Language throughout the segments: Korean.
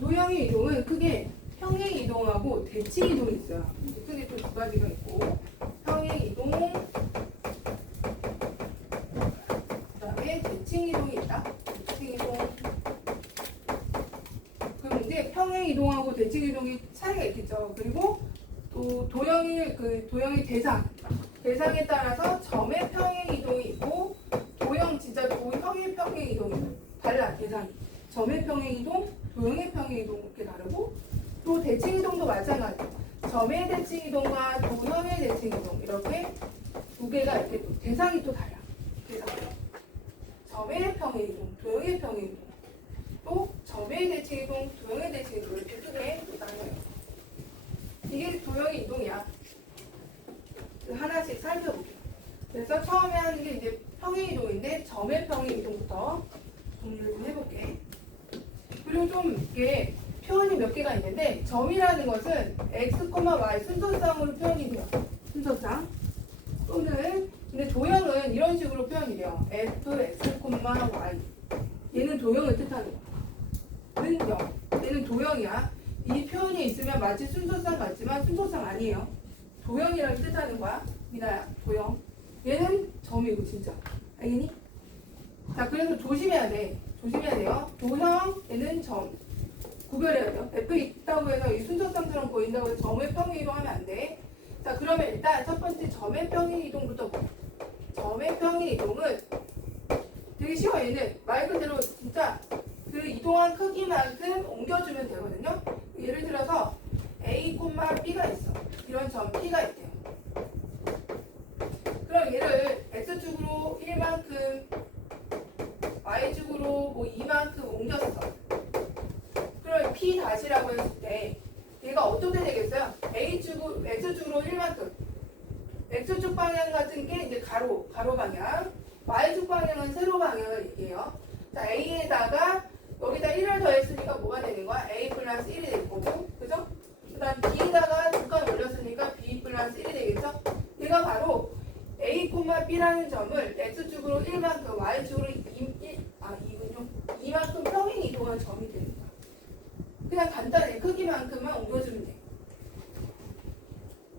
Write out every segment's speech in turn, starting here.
도형의 이동은 크게 평행 이동하고 대칭 이동이 있어요. 크게 또 두 가지가 있고 평행 이동, 그다음에 대칭 이동이 있다. 대칭 이동. 그럼 이제 평행 이동하고 대칭 이동이 차이가 있겠죠. 그리고 또 도형의 대상에 따라서 점의 평행 이동이 있고 진짜 도형의 평행 이동이 달라. 대상이 점의 평행 이동, 도형의 평행 이동 이렇게 다르고 또 대칭 이동도 마찬가지. 점의 대칭 이동과 도형의 대칭 이동 이렇게 두 개가 이렇게 또 대상이 또 달라. 대상. 점의 평행 이동, 도형의 평행 이동, 또 점의 대칭 이동, 도형의 대칭 이동 이렇게 크게 나눠요. 이게 도형의 이동이야. 하나씩 살펴볼게요. 그래서 처음에 하는 게 이제 평행 이동인데 점의 평행 이동부터 정리를 좀 해볼게. 그리고 좀 이게 표현이 몇 개가 있는데 점이라는 것은 x, y 순서상으로 표현이 돼요. 순서상. 또는 근데 도형은 이런 식으로 표현이 돼요. f, x, y. 얘는 도형을 뜻하는 거야. 는 0. 얘는 도형이야. 이 표현이 있으면 마치 순서상 같지만 순서상 아니에요. 도형이라는 뜻하는 거야. 미나야, 도형. 얘는 점이고 진짜. 알겠니? 자, 그래서 조심해야 돼. 조심해야 돼요. 도형, 얘는 점. 구별해야 돼요. F 있다고 해서 이 순서상처럼 보인다고 해서 점의 평행 이동하면 안 돼. 자, 그러면 일단 첫 번째 점의 평행 이동부터 볼게요. 점의 평행 이동은 되게 쉬워. 얘는 말 그대로 진짜 그 이동한 크기만큼 옮겨주면 되거든요. 예를 들어서 A, B가 있어. 이런 점 P가 있대요. 그럼 얘를 X축으로 1만큼, Y축으로 뭐 2만큼 옮겼어. 그럼 P 다시라고 했을 때 얘가 어떻게 되겠어요? X축으로 1만큼. X축 방향 같은 게 이제 가로 방향. Y축 방향은 세로 방향을 얘기해요. 자, A에다가 여기다 1을 더했으니까 뭐가 되는 거야? A 플러스 1이 될 거고. 그죠? 그 다음 B에다가 두 칸 올렸으니까 B 플러스 1이 되겠죠? 얘가 바로 A, B라는 점을 X축으로 1만큼, Y축으로 2만큼 평행 이동한 점이 되는 거야. 그냥 간단해. 크기만큼만 옮겨주면 돼.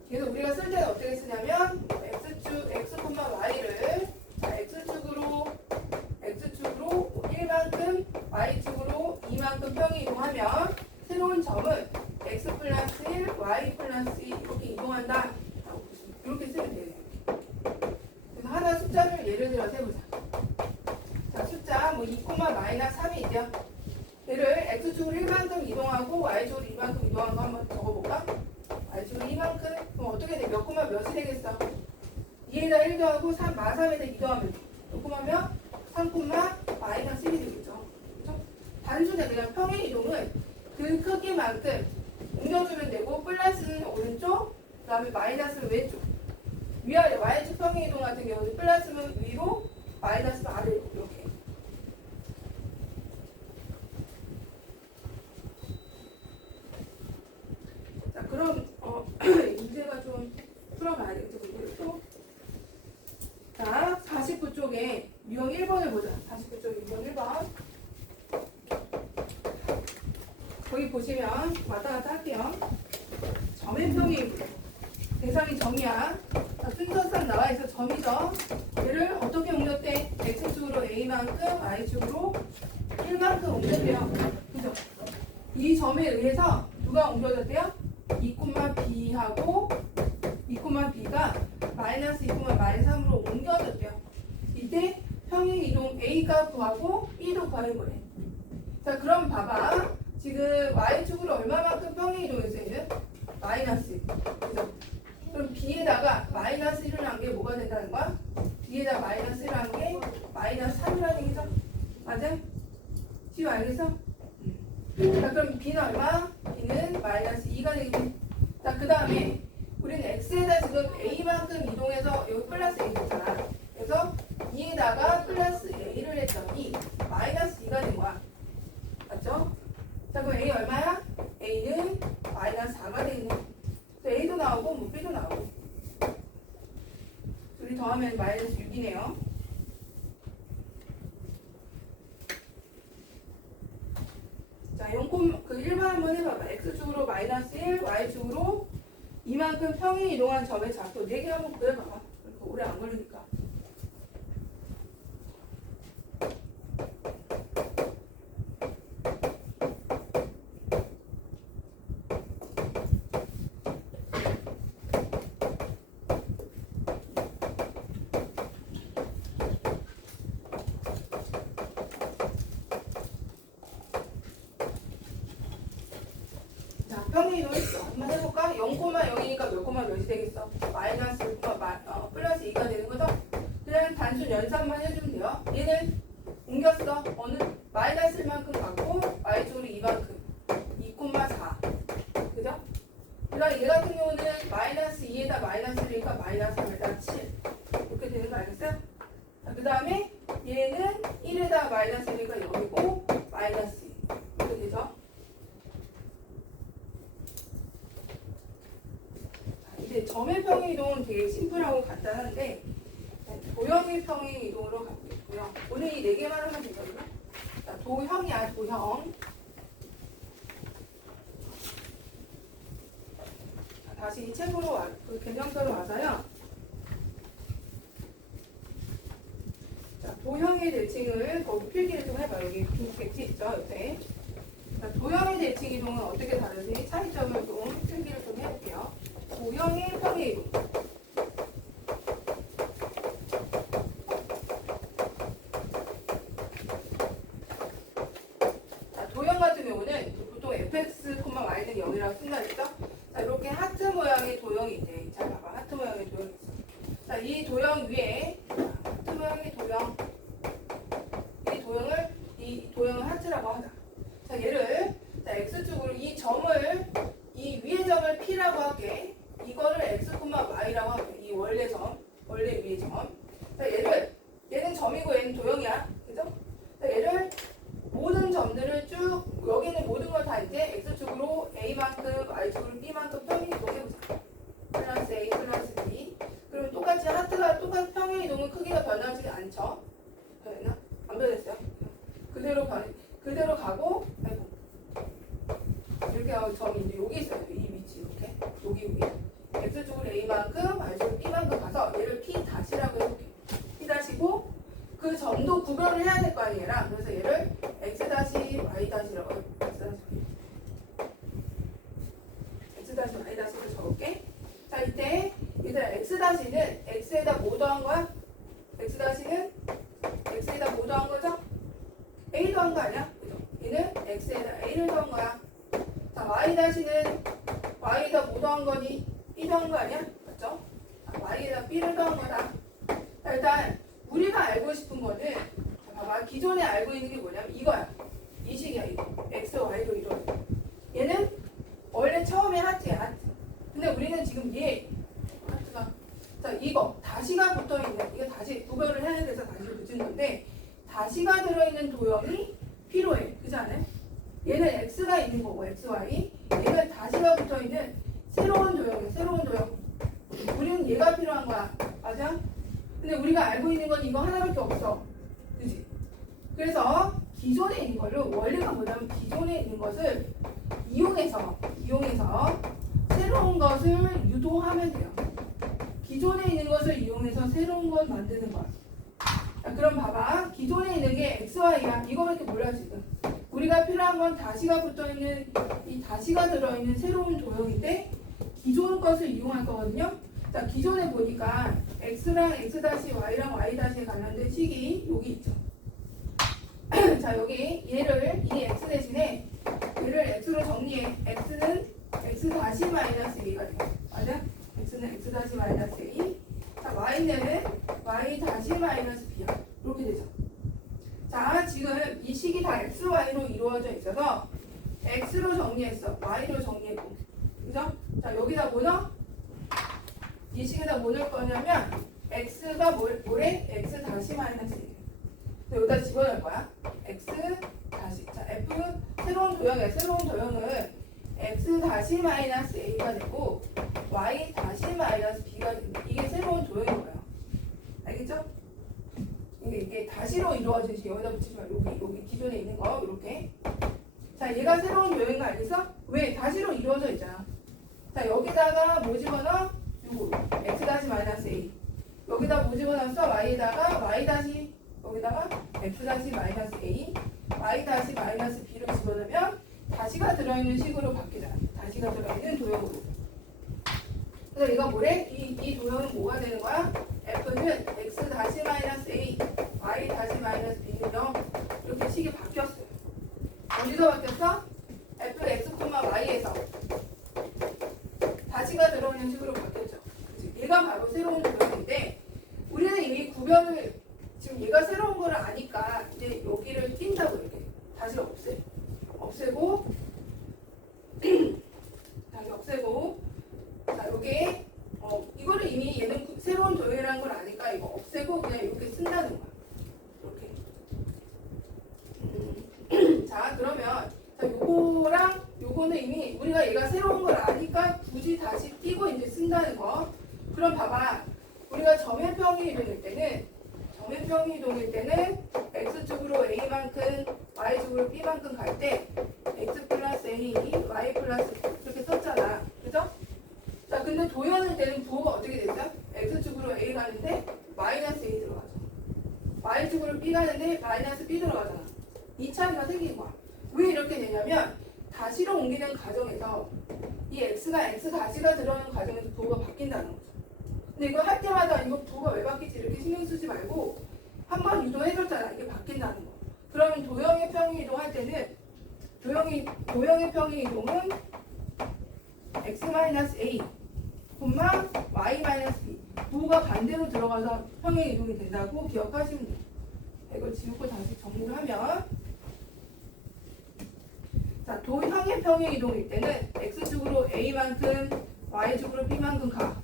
그래서 우리가 쓸 때는 어떻게 쓰냐면 X축, X, Y를 X축으로 1만큼, Y축으로 2만큼 평행 이동하면 새로운 점은 X 플러스 1, Y 플러스 2 이렇게 이동한다. 이렇게 쓰면 돼요. 그래서 하나 숫자를 예를 들어서 해보자. 자, 숫자 뭐 2, 마이너스 3이 있죠. 얘를 X축으로 1만큼 이동하고 Y축으로 2만큼 이동한 거 한번 적어볼까? Y축으로 2만큼? 그럼 어떻게 돼? 몇 코마 몇이 되겠어? 2에다 1 더하고 3에다 2 더하면 돼. 몇 코마면? 3 마이너스 1이 되겠죠. 그렇죠? 단순해. 그냥 평행 이동은 그 크기만큼 옮겨주면 되고 플러스는 오른쪽, 그 다음에 마이너스는 왼쪽. 위아래 Y축 평행 이동 같은 경우는 플러스는 위로, 마이너스는 아래로 이렇게. 자, 그럼 문제가 좀 풀어봐야 되겠죠. 또 자, 49쪽에 유형 1번을 보자. 49쪽에 유형 1번. 거기 보시면 왔다 갔다 할게요. 점의 평행 대상이 점이야. 자, 순서상 나와 있어. 점이죠. 얘를 어떻게 옮겼대? X축으로 A만큼, Y축으로 1만큼 옮겼대요. 그죠? 이 점에 의해서 누가 옮겨졌대요? 2, B하고 2, B가 마이너스 2, 마이너스 3으로 옮겨졌대요. 이때 평행 이동 A가 구하고 B도 구해보래. 자, 그럼 봐봐. 지금 Y축으로 얼마만큼 평행 이동했어요? 얘는? 마이너스 1. 그죠? 그럼 B에다가 마이너스 1을 한 게 뭐가 된다는 거야? B에다 마이너스 1을 한 게 마이너스 3이라는 얘기죠? 맞아? 지금 알겠어? 자, 그럼 B는 얼마? B는 마이너스 2가 되겠지. 자, 그 다음에 우리는 X에다 지금 A만큼 이동해서 여기 플러스 A 됐잖아. 그래서 2에다가 플러스 A를 했더니 마이너스 2가 된 거야. 맞죠? 자, 그럼 A 얼마야? A는 마이너스 4가 되겠네. A도 나오고 뭐 B도 나오고. 둘이 더하면 마이너스 6이네요. 자, 자, 0, 그 1번 한번 해봐봐. x축으로 마이너스 1, y축으로 이만큼 평행 이동한 점의 좌표 4개 한번 구해봐봐. 그러니까 오래 안 걸리니까. 평행 이동했어. 한번 해볼까? 0,0이니까 몇 콤마 몇이 되겠어? 마이너스 1, 플러스 2가 되는 거죠? 그냥 단순 연산만 해주면 돼요. 얘는 옮겼어. 어느 마이너스 1만큼 갖고 y축으로 2만큼 2,4 그죠? 그다음 얘 같은 경우는 마이너스 2에다 마이너스 1이니까 마이너스 3에다 7 이렇게 되는 거 알겠어요? 그 다음에 얘는 1에다 마이너스 1이니까 여기고 마이너스 2 이렇게 되죠? 이제 점의 평행 이동은 되게 심플하고 간단한데 도형의 평행 이동으로 가보겠고요. 오늘 이 4개만 하면 되거든요. 자, 도형이야, 도형. 자, 다시 이 책으로 그 개념서로 와서요. 자, 도형의 대칭을 거기 필기를 좀 해봐요. 여기 객지 있죠, 옆에. 자, 도형의 대칭 이동은 어떻게 다른지 차이점을 좀 필기를 좀 해볼게요. 도형의 평행 이동. 자, 도형 같은 경우는 보통 fx, y는 0이라고 쓴다 했죠? 자, 이렇게 하트 모양의 도형이 있네. 잘 봐봐. 하트 모양의 도형이 있어. 자, 이 도형 위에 하트 모양의 도형. 이 도형을 하트라고 하자. 자, 얘를 자, x축으로 이 점을 이 위의 점을 p라고 할게. 이거를 x, y라고 하고 이 원래 위의 점. 자, 얘는 점이고 얘는 도형이야. 그죠? 자, 얘를 모든 점들을 쭉 여기는 모든 걸 다 이제 x축으로 a만큼, y축으로 b만큼 평행 이동해보자. 플러스 a 플러스 b. 그러면 똑같이 하트가 똑같이 평행 이동은 크기가 변하지 않죠? 변했나? 안 변했어요? 그대로 가고 아이고. 이렇게 하고 점이 이제 여기 있어요. 이 위치 이렇게 여기 x축으로 a만큼 y축으로 b만큼 가서 얘를 p 다시라고 해볼게요. p 다시고 그 점도 구별을 해야 될 거 아니에요. 그래서 얘를 x 다시 y 다시라고 해요. x 다시 y 다시를 적을게. 자, 이때 얘들아 x 다시는 x에다 뭐 더한 거야? x 다시는 x에다 뭐 더한 거죠? a 더한 거 아니야? 그죠? 얘는 x에다 a를 더한 거야. 자, y-는 y에다 뭐 더한 거니? b 더한 거 아니야? 맞죠? 자, y에다 b를 더한 거다. 자, 일단 우리가 알고 싶은 거는 자, 봐봐. 기존에 알고 있는 게 뭐냐면 이거야. 이 식이야. 이거. x, y로 이루어져. 얘는 원래 처음에 하트야. 하트. 근데 우리는 지금 얘 하트가 자, 이거 다시가 붙어있는 이거 다시 구별을 해야 돼서 다시 붙인 건데 다시가 들어있는 도형이 필요해. 그렇지 않아요? 얘는 x가 있는 거고 x, y. 얘는 다시가 붙어있는 새로운 도형이야. 새로운 도형. 우리는 얘가 필요한 거야. 맞아? 근데 우리가 알고 있는 건 이거 하나밖에 없어. 그치? 그래서 기존에 있는 걸로 원리가 뭐냐면 기존에 있는 것을 이용해서 새로운 것을 유도하면 돼요. 기존에 있는 것을 이용해서 새로운 걸 만드는 거야. 자, 그럼 봐봐. 기존에 있는 게 x, y야. 이거밖에 몰라 지금. 우리가 필요한 건 다시가 붙어있는 이 다시가 들어있는 새로운 도형인데 기존 것을 이용할 거거든요. 자, 기존에 보니까 x랑 x-y랑 y-에 관련된 식이 여기 있죠. 자, 여기 얘를 이 x 대신에 얘를 x로 정리해. x는 x-a가 돼요. 맞아? x는 x-a. 자, y는 y-b야. 이렇게 되죠. 자, 지금 이 식이 다 x, y로 이루어져 있어서 x로 정리했어. y로 정리했고. 그죠? 자, 여기다 뭐 넣어? 이 식에다 뭐 넣을 거냐면 x가 뭐래? x-a. 여기다 집어넣을 거야. x 다시. 자, f 새로운 도형이야. 새로운 도형은 x-a가 되고 y-b가 됩니다. 이게 새로운 도형인 거예요. 알겠죠? 이게 다시로 이루어지지. 여기다 붙이지 말고 여기 기존에 있는 거 이렇게. 자, 자, 얘가 새로운 도형인 거 알겠어? 왜? 다시로 이루어져 있잖아. 자, 여기다가 뭐 집어넣어? 요거 x 다시 마이너스 a. 여기다 뭐 집어넣었어? y에다가 y 다시 여기다가 x 다시 마이너스 a, y 다시 마이너스 b를 집어넣으면 다시가 들어있는 식으로 바뀌잖아. 다시가 들어있는 도형으로. 그래서 이거 뭐래? 이 도형은 뭐가 되는 거야? f는 x 다시 마이너스 a, y 다시 마이너스 b는 0. 이렇게 식이 바뀌었어요. 어디서 바뀌었어? fx, y에서 다시가 들어오는 식으로 바뀌었죠. 그치? 얘가 바로 새로운 도형인데 우리는 이미 구별을 지금 얘가 새로운 거를 아니까 이제 여기를 낀다고 이렇게 다시 없애고 다시 없애고 자 요게 이거를 이미 얘는 새로운 도형이라는 걸 아니까 이거 없애고 그냥 이렇게 쓴다는 거야. 이렇게 자 그러면 자 요거랑 요거는 이미 우리가 얘가 새로운 걸 아니까 굳이 다시 끼고 이제 쓴다는 거. 그럼 봐봐 우리가 점연평이 이동일 때는 x축으로 a만큼 y축으로 b만큼 갈 때 x 플러스 a, y 플러스 b 이렇게 썼잖아. 그죠? 자 근데 도형일 때는 부호가 어떻게 되죠? x축으로 a 가는데 마이너스 a 들어가죠. y축으로 b 가는데 마이너스 b 들어가잖아. 이 차이가 생긴 거야. 왜 이렇게 되냐면 다시로 옮기는 과정에서 이 x가 x 다시가 들어오는 과정에서 부호가 바뀐다는 거죠. 근데 이거 할 때마다 이거 부호가 왜 바뀌지 이렇게 신경 쓰지 말고 한번 이동해줬잖아. 이게 바뀐다는 거. 그러면 도형의 평행 이동할 때는 도형의 평행 이동은 x-a, y-b 부호가 반대로 들어가서 평행 이동이 된다고 기억하시면 돼요. 이걸 지우고 다시 정리를 하면 자 도형의 평행 이동일 때는 x축으로 a만큼 y축으로 b만큼 가.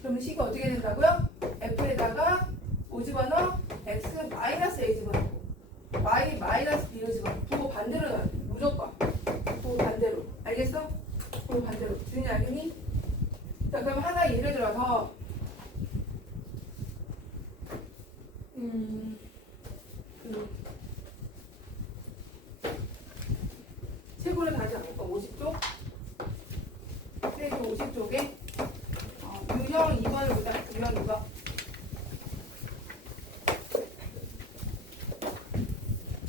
그러면 식이 어떻게 된다고요? f에다가 뭐 집어넣어? x-a 집어넣고 y-b를 집어넣고 부호 반대로 넣어야 돼. 무조건 부호 반대로. 알겠어? 부호 반대로. 준이 알겠니? 자 그럼 하나 예를 들어서 책으로 다시 한번 50쪽 페이지 50쪽에 유형 2번을 보자. 유형 2번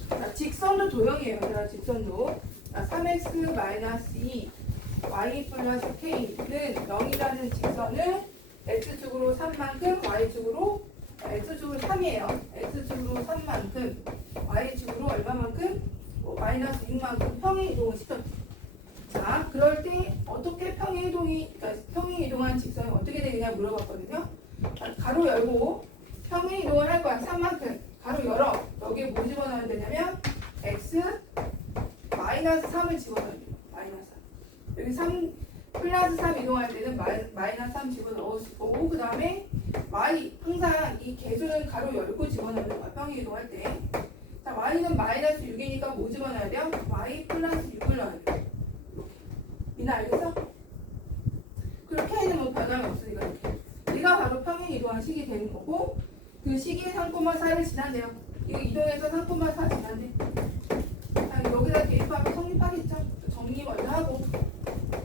자, 직선도 도형이에요. 얘들아 직선도 3x-2 y 플러스 k는 0이라는 직선을 x축으로 3만큼 y축으로 x축으로 3이에요. x축으로 3만큼 y축으로 얼마만큼? 마이너스 6만큼 평행 이동을 시켰죠. 자, 그럴 때 어떻게 평행 이동한 직선이 어떻게 되느냐 물어봤거든요. 가로 열고 평행 이동을 할 거야. 3만큼 가로 열어. 여기에 뭐 집어넣으면 되냐면 x 마이너스 3을 집어넣어요. 마이너스 3. 여기 3 플러스 3 이동할 때는 마이너스 3 집어넣을 거고 그 다음에 y 항상 이 개수는 가로 열고 집어넣는 거야. 평행 이동할 때. 자, y는 마이너스 6이니까 뭐 집어넣어야 돼요? y 플러스 6을 넣어야 돼요. 이나 알겠어? 그렇게 해는 뭐 변함이 없으니까 이렇게. 얘가 바로 평행 이동한 식이 되는 거고 그 식이 3,4를 지난대요. 이거 이동해서 3,4 지난대. 자, 여기다 대입하면 성립하겠죠? 정리 먼저 하고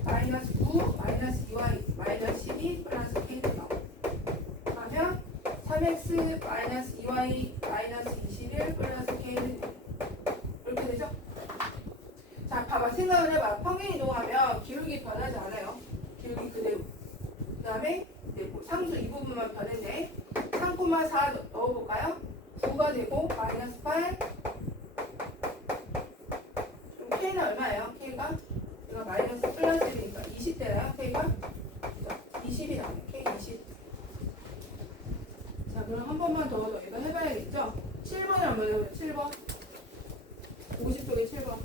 마이너스 9, 마이너스 2y, 마이너스 12 플러스 k 0 하면 3x 마이너스 2y 마이너스 21 플러스 k는 이렇게 되죠? 자, 봐봐. 생각을 해봐. 평행 이동하면 기울기 변하지 않아요. 기울기 그대로. 그 다음에 상수 이 부분만 변했네. 3,4 넣어볼까요? 9가 되고 마이너스 8. 그럼 k는 얼마예요? k가? 이거 마이너스 플러스 1이니까 20대나요? k가? 20이 나와요. k 20. 자, 그럼 한 번만 더 이거 해봐야겠죠? 7번을 한번 해보죠. 7번. 50쪽에 7번.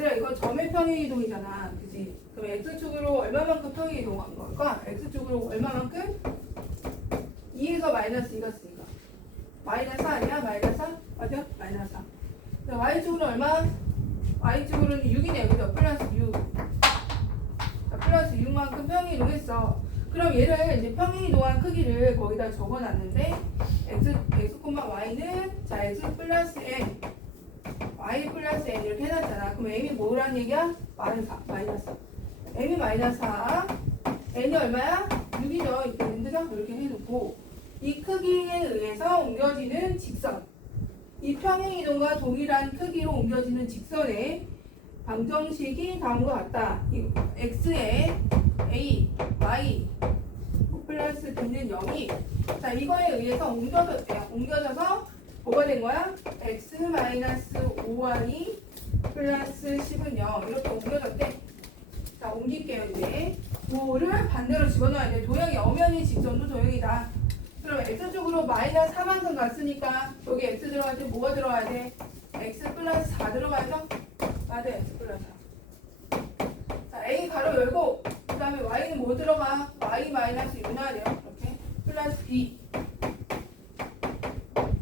얘들아 이거 점의 평행이동이잖아. 그지? 그럼 X축으로 얼마만큼 평행이동한 걸까? X축으로 얼마만큼? 2에서 마이너스 2가 쓰니까 마이너스 4 아니야? 마이너스 4? 맞아? 마이너스 4. 그럼 Y축으로 얼마? Y축으로는 6이네. 그죠? 플러스 6. 자, 플러스 6만큼 평행이동했어. 그럼 얘를 이제 평행이동한 크기를 거기다 적어놨는데 x, y는 자 x 플러스 n y 플러스 n 이렇게 해놨잖아. 그럼 m이 뭐란 얘기야? 마이너스 m이 마이너스 4 n이 얼마야? 6이죠. 이렇게 해놓고 이 크기에 의해서 옮겨지는 직선 이 평행이동과 동일한 크기로 옮겨지는 직선의 방정식이 다음과 같다. 이 x에 a, y 플러스 b는 0이 자 이거에 의해서 옮겨졌대요. 옮겨져서 뭐가 된 거야? x 마이너스 5y 플러스 10은 0 이렇게 옮겨졌대. 자 옮길게요. 이제 5를 반대로 집어넣어야 돼. 도형이 엄연히 직선도 도형이다. 그럼 x축으로 마이너스 4만큼 갔으니까 여기 x 들어갈 때 뭐가 들어가야 돼? x 플러스 4 들어가죠? 맞아. x 플러스 4. 자 a 가로 열고 그 다음에 y는 뭐 들어가? y 마이너스 6 넣어야 돼요. 이렇게 플러스 b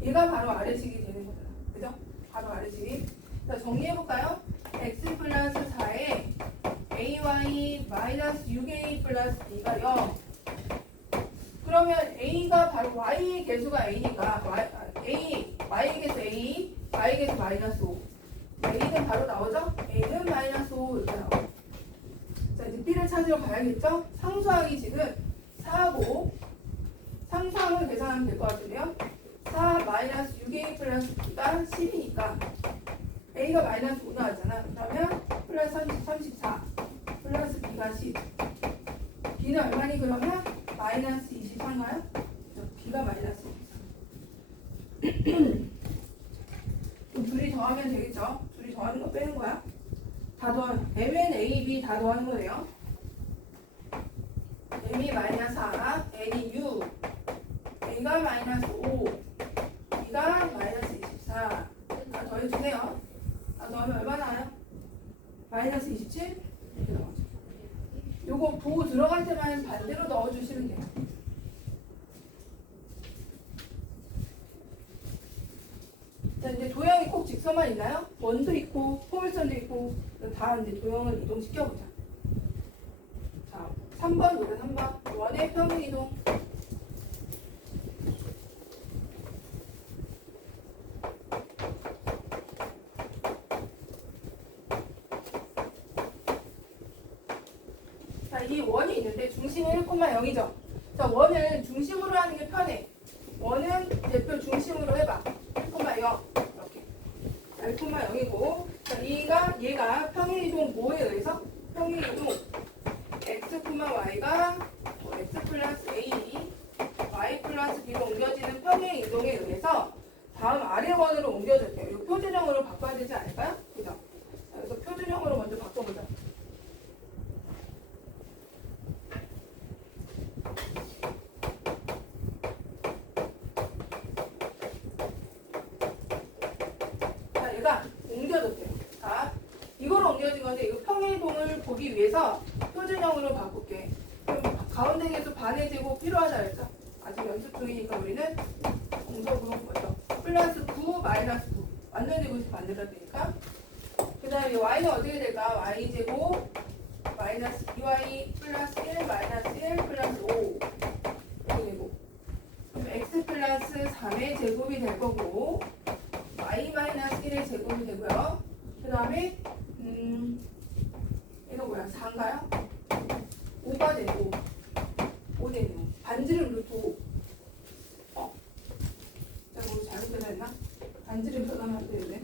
얘가 바로 아래식이 되는 거잖아. 그죠? 바로 아래식이. 자 정리해볼까요? x 플러스 4에 ay 마이너스 6a 플러스 b가 0 그러면 a가 바로 y의 개수가 a니까 y의 개수 a y의 개수 마이너스 5 a는 바로 나오죠? a는 마이너스 5 이렇게 나오죠. 자 이제 b를 찾으러 가야겠죠? 상수항이 지금 4하고 상수항을 계산하면 될 것 같은데요. 4 마이너스 6a 플러스 b가 10이니까 a가 마이너스 5 나왔잖아. 그러면 플러스 34 플러스 b가 10 b는 얼마니 그러면? 마이너스 24인가요? b가 마이너스 24 그럼 둘이 더하면 되겠죠? 둘이 더하는 거 빼는 거야? 다 더하는 mn, a, b 다 더하는 거예요. m이 마이너스 4, n이 6 a가 마이너스 5 b가 마이너스 24 다 더해주세요. 다 더하면 얼마 나와요? 마이너스 27? 이렇게 나오죠. 요거 보고 들어갈 때만 반대로 넣어주시면 돼요. 자, 이제 도형이 꼭 직선만 있나요? 원도 있고, 포물선도 있고, 다 이제 도형을 이동시켜보자. 자, 3번 보자, 3번. 원의 평행이동. 자, 이 원이 있는데 중심은 1,0이죠. 자, 원을 중심으로 하는 게 편해. 원은 대표 중심으로 해봐. 1,0 이렇게. 1,0이고 자, 얘가 평행이동 뭐에 의해서? 평행이동 x, y가 x 플러스 a, y 플러스 b로 옮겨지는 평행이동에 의해서 다음 아래 원으로 옮겨줄게요. 이 표준형으로 바꿔야 되지 않을까요? 그죠? 그래서 표준형으로 먼저 바꿔보자. 옮겨진 건데 이 평행이동을 보기 위해서 표준형으로 바꿀게. 그럼 가운데 계수 반의 제곱 필요하다 그랬죠? 아직 연습 중이니까 우리는 공석으로 먼저 플러스 9 마이너스 9 완전 제곱에서 반대가 되니까 그 다음에 y는 어떻게 될까? y 제곱 마이너스 2y 플러스 1 마이너스 1 플러스 5 이렇게 되고 그럼 x 플러스 3의 제곱이 될 거고 y 마이너스 1의 제곱이 되고요. 그 다음에 이거 뭐야? 4인가요? 5가 되고 5 되네요. 반지름 루트 5 내가 뭐 잘못 변했나? 반지름 변하면 안 되는데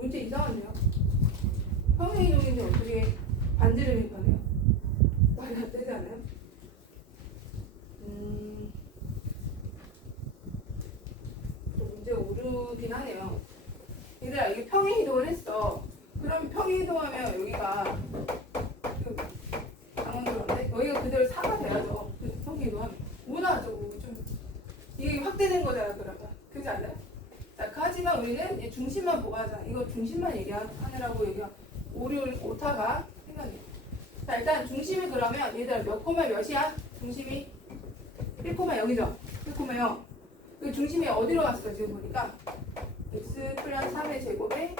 문제 이상한데요? 평행이동인데 어떻게 반지름이 변해요? 말이 안 되지 않아요? 문제 오르긴 하네요. 얘들아 이게 평행 이동을 했어. 그럼 평행 이동하면 여기가 강원도인데 여기가 그대로 4가 돼야죠. 평행 이동하면 5나죠. 좀 이게 확대된 거잖아 그러면. 그렇지 않아요? 자, 하지만 우리는 이 중심만 보고 하자. 이거 중심만 얘기하느라고 여기가 오타가 생각해요. 자, 일단 중심이 그러면 얘들아 몇 코마 몇이야? 중심이 1,0죠. 1,0. 그 중심이 어디로 갔어 지금 보니까 x 플러스 3의 제곱에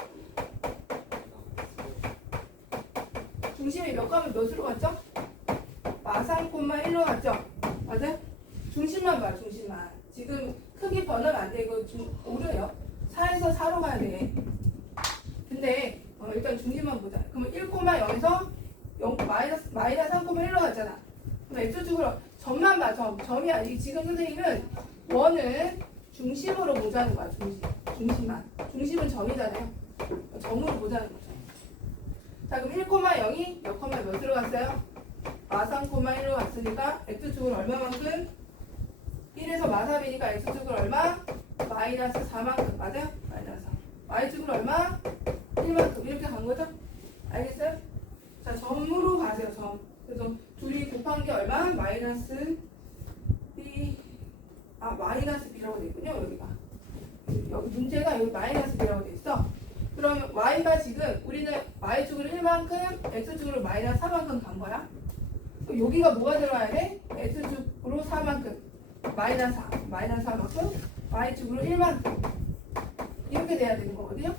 중심이 몇 가면 몇으로 갔죠? 마상 콤마 1로 갔죠? 맞아요? 중심만 봐 중심만. 지금 크기 변하면 안 돼. 이거 좀 오르요. 4에서 4로 가야 돼. 근데 일단 중심만 보자. 그러면 1,0에서 마이너스 3,1로 갔잖아. 그럼 x축으로 점만 봐. 점이 아니고 지금 선생님은 원을 중심으로 보자는 거야. 중심만. 중심은 점이잖아요. 점으로 보자는 거죠. 자 그럼 1,0이 몇 콤마 몇으로 갔어요? 마3, 1로 갔으니까 x축은 얼마만큼? 1에서 마3이니까 x축은 얼마? 마이너스 4만큼. 맞아요? 마이너스 4. y축은 얼마? 1만큼. 이렇게 간 거죠? 알겠어요? 자 점으로 가세요. 점. 그래서 둘이 곱한 게 얼마? 마이너스 b. 마이너스 b라고 돼 있군요. 여기 문제가 여기 마이너스 b라고 돼 있어. 그러면 y가 지금 우리는 y축으로 1만큼 x축으로 마이너스 4만큼 간 거야. 여기가 뭐가 들어가야 돼? x축으로 4만큼 마이너스 4 마이너스 4만큼 y축으로 1만큼 이렇게 돼야 되는 거거든요.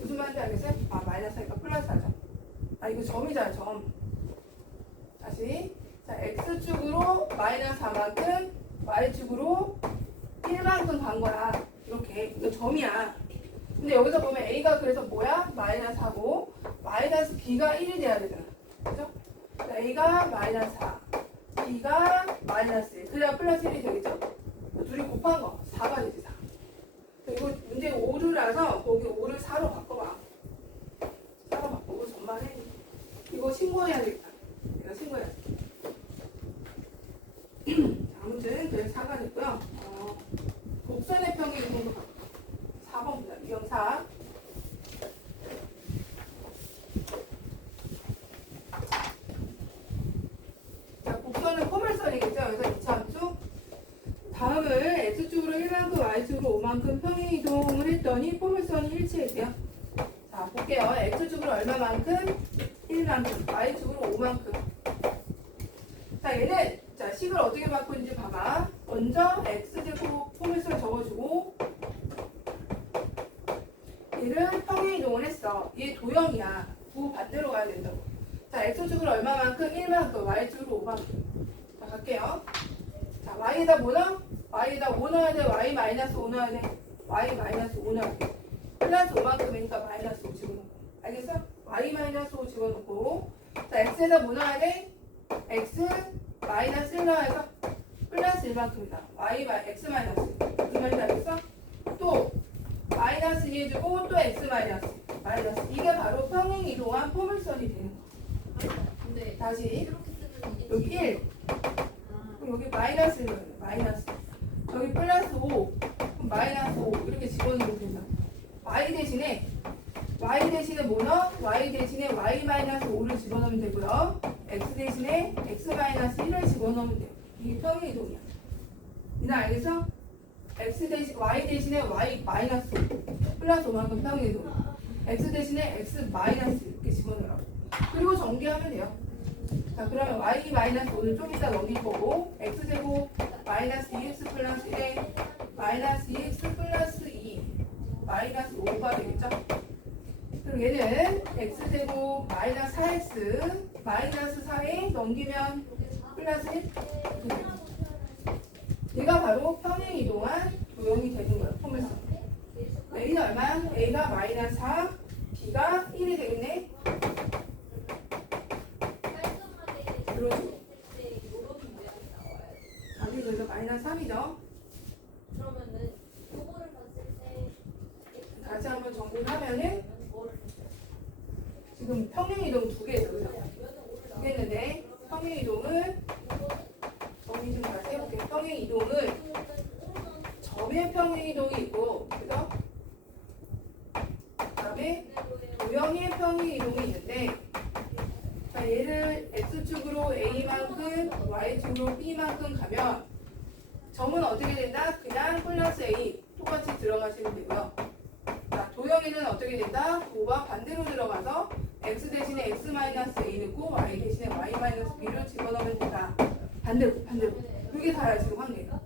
무슨 말인지 알겠어요? 마이너스 4니까 플러스 4죠. 이거 점이잖아. 점. 다시 자 x축으로 마이너스 4만큼 y축으로 1만큼 간 거야. 이렇게 이거 점이야. 근데 여기서 보면 a가 그래서 뭐야? 마이너스 4고 마이너스 b가 1이 돼야 되잖아. 그죠? a가 마이너스 4 b가 마이너스 1 그래야 플러스 1이 되겠죠? 둘이 곱한 거 4가 되지 4. 이거 문제 5르라서 거기 5를 4로 바꿔봐. 4로 바꾸고 전반에 이거 신고해야 되겠다. 내가 신고해야 돼. 아무튼 그래서 4가 됐고요. 곡선의 평이 있는 거 4번입니다. 유형 4. 자, 곡선은 포물선이겠죠. 그래서 2차 함수. 다음을 x축으로 1만큼, y축으로 5만큼 평행 이동을 했더니 포물선이 일치했대요. 자, 볼게요. x축으로 얼마만큼? 1만큼, y축으로 5만큼. 자, 얘는 자, 식을 어떻게 바꾸는지 봐봐. 먼저 x제곱 포물선 적어주고 얘를 평행 이동을 했어. 얘 도형이야. 두 반대로 가야 된다고. 자, x축으로 얼마만큼? 1만큼, y축으로 5만큼. 자, 갈게요. 자, y에다 뭐 넣어? y에다 5 넣어야 돼? y 마이너스 5 넣어야 돼? y 마이너스 5 넣어야 돼. 플러스 5만큼이니까 마이너스 5 집어넣고. 알겠어? y 마이너스 5 집어넣고. 자, x에다 뭐 넣어야 돼? x 마이너스 1 넣어서 플러스 1만큼이다. x 마이너스 1. 무슨 말인지 알겠어? 또 마이너스 2 해주고 또 x 마이너스 이게 바로 평행 이동한 포물선이 되는 거야. 근데 다시 여기 1 여기 마이너스 1 마이너스 여기 플러스 5 그럼 마이너스 5 이렇게 집어넣으면 된다. y 대신에 뭐 넣어? y 대신에 y 마이너스 5를 집어넣으면 되고요. x 대신에 x 마이너스 1을 집어넣으면 돼요. 이게 평행 이동이야. 니나 알겠어? y 대신에 y 마이너스 5 플러스 5만큼 평행 이동. x 대신에 x 마이너스 이렇게 집어넣으라고. 그리고 전개하면 돼요. 자, 그러면 y 마이너스 5는 좀 이따 넘길 거고 x제곱 마이너스 2x 플러스 1에 마이너스 2x 플러스 2 마이너스 5가 되겠죠? 그럼 얘는 x제곱 마이너스 4x 마이너스 4에 넘기면 플러스 1 얘가 바로 평행 이동한 도형이 되는 거예요. 포물선. a는 얼마? a가 마이너스 4 b가 1이 되겠네. 그렇죠. 답이 그래서 마이너스 3이죠. 그러면은 요거를 봤을 때 다시 한번 정리를 하면은 지금 평행 이동 두 개죠. 그죠? 두 개인데 평행 이동을 정리 좀 다시 해볼게요. 평행 이동을 점의 평행이동이 있고, 그죠? 그다음에 도형의 평행이동이 있는데, 자, 얘를 x축으로 a만큼, y축으로 b만큼 가면 점은 어떻게 된다? 그냥 플러스 a 똑같이 들어가시면 되고요. 자, 도형에는 어떻게 된다? 도가 반대로 들어가서 x 대신에 x 마이너스 a 넣고 y 대신에 y 마이너스 b를 집어넣으면 된다. 반대로, 반대로. 이게 다야 지금 관계가.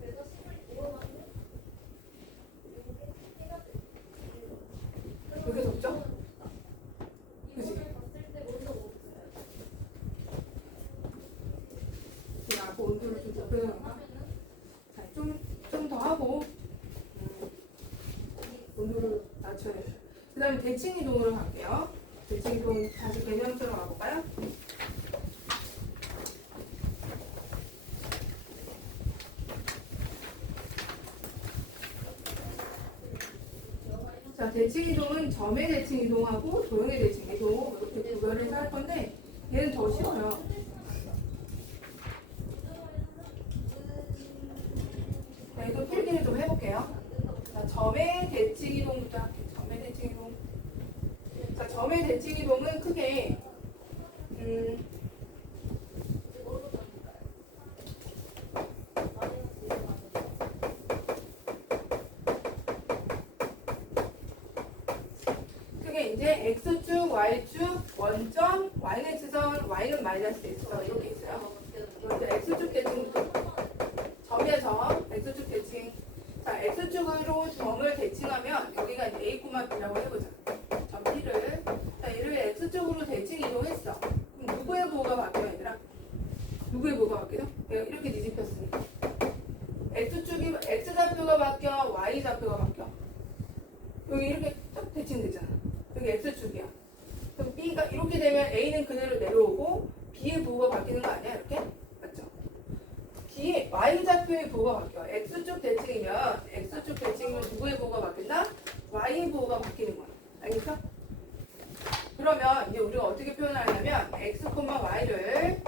그래서 식을 이용하면 그게 덥죠? 그치? 이거를 봤을 때 먼저 먹어요. 제가 아까 온도를 좀 높여놓을까? 자, 좀 더 하고 온도를 낮춰야 돼요. 그 다음에 대칭 이동으로 갈게요. 대칭 이동 다시 개념처럼 가볼까요? 자, 대칭 이동은 점의 대칭 이동하고 도형의 대칭 이동 이렇게 구별해서 할 건데 얘는 더 쉬워요. 자, 이거 필기를 좀 해볼게요. 자, 점의 대칭 이동부터 할게요. 점의 대칭 이동. 자, 점의 대칭 이동은 크게 크게 이제 x축, y축, 원점, y는 x선, y는 마이너스 x선 이렇게 있어요. 먼저 x축 대칭부터 점의 점, x축 대칭. 자, x축으로 점을 대칭하면 여기가 이제 a, b라고 해보자. 점 P를. 자, 얘를 x축으로 대칭 이동했어. 그럼 누구의 부호가 바뀌어 얘들아? 누구의 부호가 바뀌죠? 내가 이렇게 뒤집혔으니까. x축이 x좌표가 바뀌어, y좌표가 바뀌어. 여기 이렇게 딱 대칭되잖아. 여기 x축이야. 그럼 b가 이렇게 되면 a는 그대로 내려오고 b의 부호가 바뀌는 거 아니야? 이렇게? 맞죠? 뒤에 y좌표의 부호가 바뀌어. x축 대칭이면 누구의 부호가 바뀐다? y의 부호가 바뀌는 거야. 알겠어? 그러면 이제 우리가 어떻게 표현하냐면 x, y를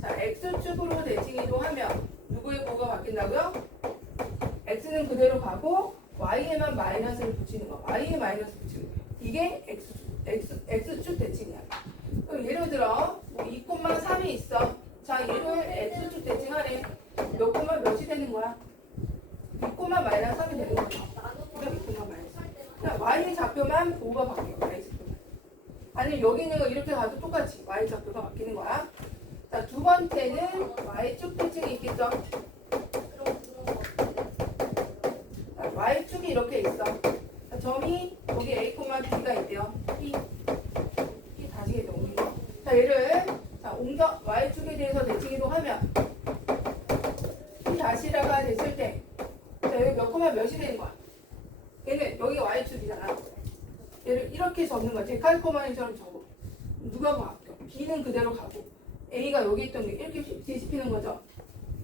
자 x축으로 대칭 이동하면 누구의 부호가 바뀐다고요? x는 그대로 가고 y에만 마이너스를 붙이는 거. y에 마이너스 붙이는 거. 이게 x축 대칭이야. 그럼 예를 들어 뭐 2, 3이 있어. 자 얘를 x축 대칭하래. 몇 콤마 몇이 되는 거야? 2, 마이너스 3이 되는 거야. 그럼 2, 마이너스. 그냥 y 좌표만 부호가 바뀌어. y 좌표만. 아니 여기 있는 거 이렇게 가도 똑같이 y 좌표가 바뀌는 거야. 자 두 번째는 y축 대칭이 있겠죠. 자, y축이 이렇게 있어. 자, 점이 여기 a, b가 있대요. b 다시 해서 옮긴 거. 자 얘를 자 옮겨 y축에 대해서 대칭 이동하면 다시라가 됐을 때, 자, 여기 몇 콤마 몇이 되는 거야? 얘는 여기가 y축이잖아. 얘를 이렇게 적는 거야. 데칼코마니처럼 적어. 누가 바뀌어? b는 그대로 가고, a가 여기 있던 게 이렇게 휙 뒤집히는 거죠.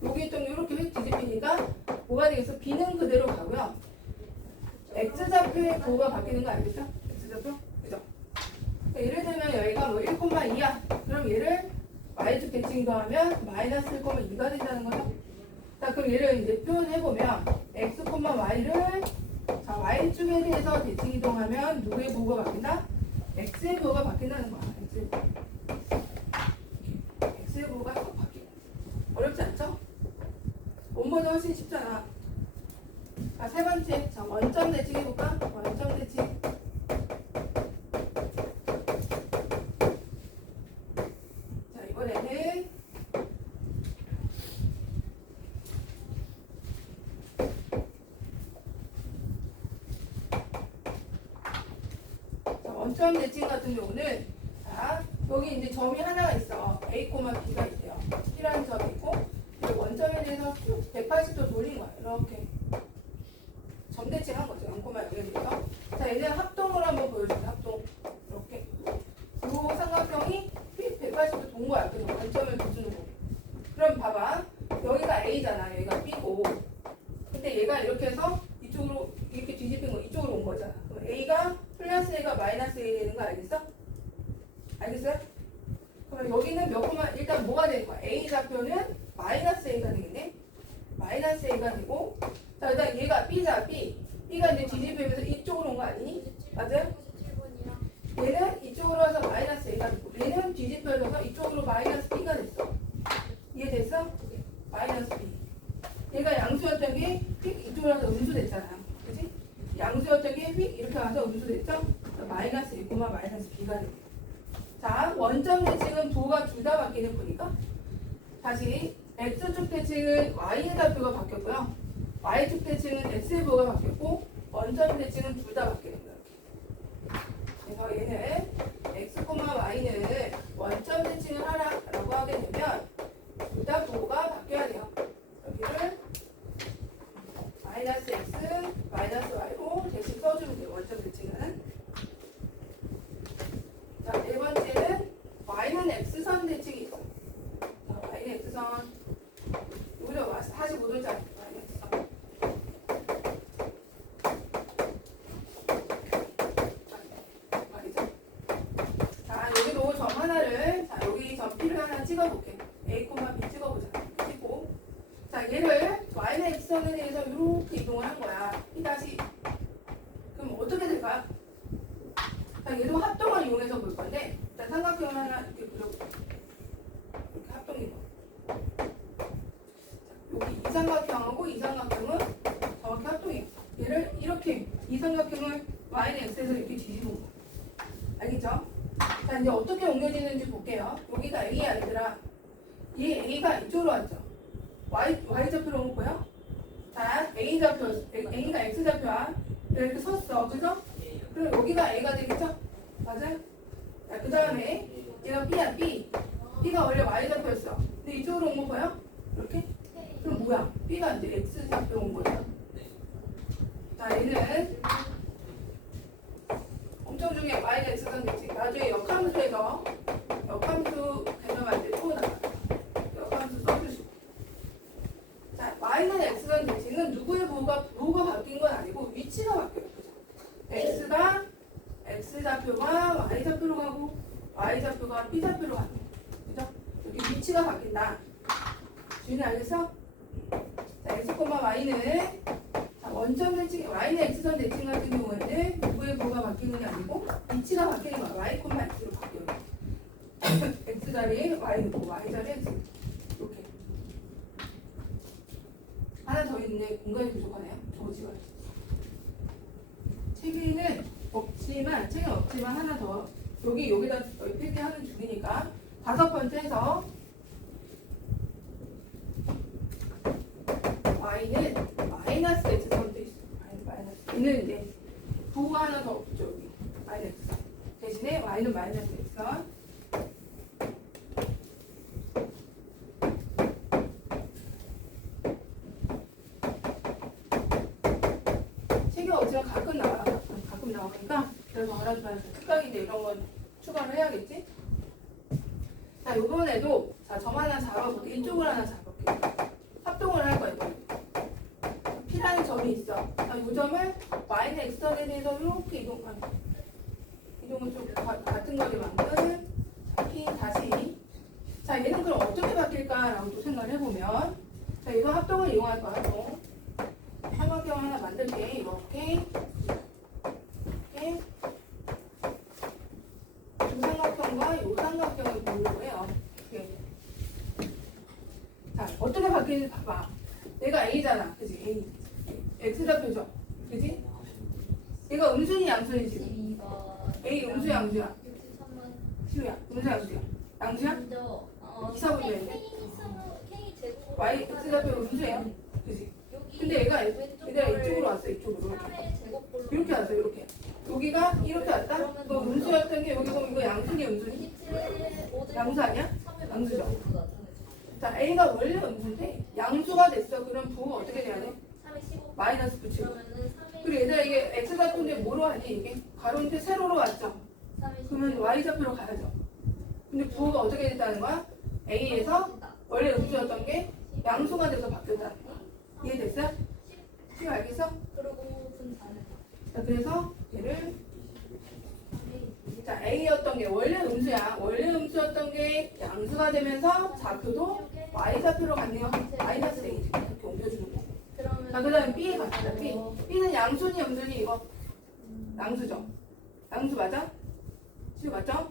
여기 있던 게 이렇게 휙 뒤집히니까 뭐가 되겠어? b는 그대로 가고요. x좌표의 부호가 바뀌는 거 알겠어? x좌표? 그죠? 예를 들면 여기가 뭐 1,2야. 그럼 얘를 y축 대칭 이동하면 마이너스 1,2가 된다는 거죠. 자, 그럼 얘를 이제 표현해보면 x, y를 자, y축에 대해서 대칭 이동하면 누구의 부호가 바뀐다? x의 부호가 바뀐다는 거야. x의 부호가 또 바뀌고. 어렵지 않죠? 원본은 훨씬 쉽잖아. 자, 세 번째. 자, 원점 대칭 해볼까? 원점 대칭. 자, 이번에는 원점 대칭 같은 경우는 자 여기 이제 점이 하나가 있어. A, B가 있대요. P라는 점이 있고 원점에 대해서 쭉 180도 돌린 거야. 이렇게 점 대칭한 거죠. 0,1에 대해서. 자 얘는 합동으로 한번 보여줄게. 합동 이렇게 이 삼각형이 180도 돈 거야. 그래서 원점을 기준으로. 그럼 봐봐. 여기가 A잖아. 여기가 B고. 근데 얘가 이렇게 해서 이쪽으로 이렇게 뒤집힌 거 이쪽으로 온 거잖아. 그럼 A가 플러스 A가 마이너스 A 되는 거 알겠어? 알겠어요? 그럼 여기는 몇 콤마 일단 뭐가 되는 거야? A 좌표는 마이너스 A가 되겠네. 마이너스 A가 되고 맞아요? 97번이랑 얘는 이쪽으로 와서 마이너스 A가 되고 얘는 뒤집혀져서 이쪽으로 마이너스 B가 됐어. 이해됐어? 마이너스 B. 얘가 양수였던 게 휙 이쪽으로 와서 음수 됐잖아. 그치? 양수였던 게 휙 이렇게 와서 음수 됐죠? 마이너스 1, 마이너스 B가 됐고. 자, 원점 대칭은 부호가 둘 다 바뀌는 거니까 다시 X축 대칭은 Y의 좌표가 바뀌었고요. Y축 대칭은 X의 부호가 바뀌었고 원점 대칭은 둘 다 바뀌는 거예요. 그래서 얘는 X, Y는 원점 대칭을 하라라고 하게 되면 둘 다 부호가 바뀌어야 돼요. 여기를 마이너스 X, 마이너스 Y로 대신 써주면 돼요. 원점 대칭은. 자, 네 번째는 Y는 X선 대칭이 있어. 자, Y는 X선. 여기로 45도짜리 Y는 X선. 말이죠. 자, 여기도 점 하나를, 자, 여기 점 P를 하나 찍어볼게. A, B 찍어보자. 찍고. 자, 얘를 Y는 X선에 대해서 이렇게 이동을 한 거야. P 다시. 그럼 어떻게 될까요? 자, 얘도 합동을 이용해서 볼 건데, 일단 삼각형을 하나 이렇게 그려볼게요. 이렇게 합동이고. 여기 이 삼각형하고 이 삼각형은 정확히 합동이에요. 얘를 이렇게, 이 삼각형을 Y는 X에서 이렇게 뒤집은 거예요. 알겠죠? 자, 이제 어떻게 옮겨지는지 볼게요. 여기가 A야, 얘들아. 이 A가 이쪽으로 왔죠. Y좌표로 온 거고요. 자, A가 X좌표야. 이렇게 섰어. 그죠? 그럼 여기가 A가 되겠죠? 맞아요? 자, 그 다음에 얘가 B야, B. B가 원래 Y좌표였어. 근데 이쪽으로 온 거 봐요? 이렇게? 그럼 뭐야? B가 이제 X좌표 온 거죠. 자, 얘는 엄청 중요해. Y가 X선 되지. 나중에 역함수에서 역함수 개념할 때 또 나와요. 역함수 써주시고. 자, Y는 X선 대칭은 누구의 부호가 바뀐 건 아니고 위치가 바뀌어요. 그죠? X가 X좌표가 Y좌표로 가고 Y좌표가 B좌표로 가는 거예요. 그죠? 여기 위치가 바뀐다. 주인이 알겠어? 자, X, Y는 자, 원점 대칭, Y는 X선 대칭 같은 경우에는 누구의 부호가 바뀌는 게 아니고 위치가 바뀌는 거야. Y, X로 바뀌어요. X 자리에 Y는 고 Y 자리에 X. 이렇게. 하나 더 있는데 공간이 부족하네요. 저지가. 책에는 없지만 하나 더 여기다 필기하는 중이니까 5번째에서 Y는 마이너스 X선 돼 있어. 마이너스. 얘는 이제 부호가 하나 더 없죠. 여기 마이너스 X선. 대신에 Y는 마이너스 X선. 책이 어찌가 가끔 나오니까 그래서 알아줘야 특강인데 이런 건 추가를 해야겠지? 자, 이번에도 자, 점 하나 잡아볼게. 이쪽을 하나 잡을게. 합동을 할 거예요. P라는 점이 있어. 자, 이 점을 Y는 X선에 대해서 이렇게 이동을 좀 같은 거리만큼 P 다시. 자, 얘는 그럼 어떻게 바뀔까라고 또 생각을 해보면 자, 이거 합동을 이용할 거야. 또 삼각형 하나 만들게. 이렇게 이 삼각형과 이 삼각형을 보려고 해요. 이렇게. 자, 어떻게 바뀌는지 봐봐. 얘가 A잖아. 그지? A. X좌표죠. 그지? 얘가 음순이 양순이 지금. 12번 A 음수 양수야. 63번 시우야. 음수 양수야. 양수야? 먼저 이사분 왜? K 제곱 Y X좌표 음수예요. 그지? 근데 얘가 이쪽으로 왔어. 이쪽으로. 3의 제곱꼴로 이렇게 왔어. 이렇게. 여기가 이렇게 왔다? 너 음수였던 게 여기 보면 이거 양순이 음수니? 27의 5 양수 아니야? 3의 양수죠. 자, A가 원래 음수인데 양수가 됐어. 그럼 부호가 어떻게 돼야 돼? 3의 15 마이너스 붙이고. 그러면은 3의 그리고 얘들아 이게 X좌표인데 뭐로 하니 이게? 가로인데 세로로 왔죠? 3의 그러면 Y좌표로 가야죠. 근데 부호가 어떻게 됐다는 거야? A에서 원래 음수였던 게 양수가 돼서 바뀌었다는 거야. 이해됐어? 지금 알겠어? 그리고 분 4는 자, 그래서 얘를 자, A였던 게 원래 음수야. 원래 음수였던 게 양수가 되면서 좌표도 Y좌표로 갔네요. 마이너스 A 이렇게 옮겨주는 거. 그러면 자, 그 다음에 B에 갑시다. B는 양순이 음순이 이거 양수죠. 양수 맞아? 지금 맞죠?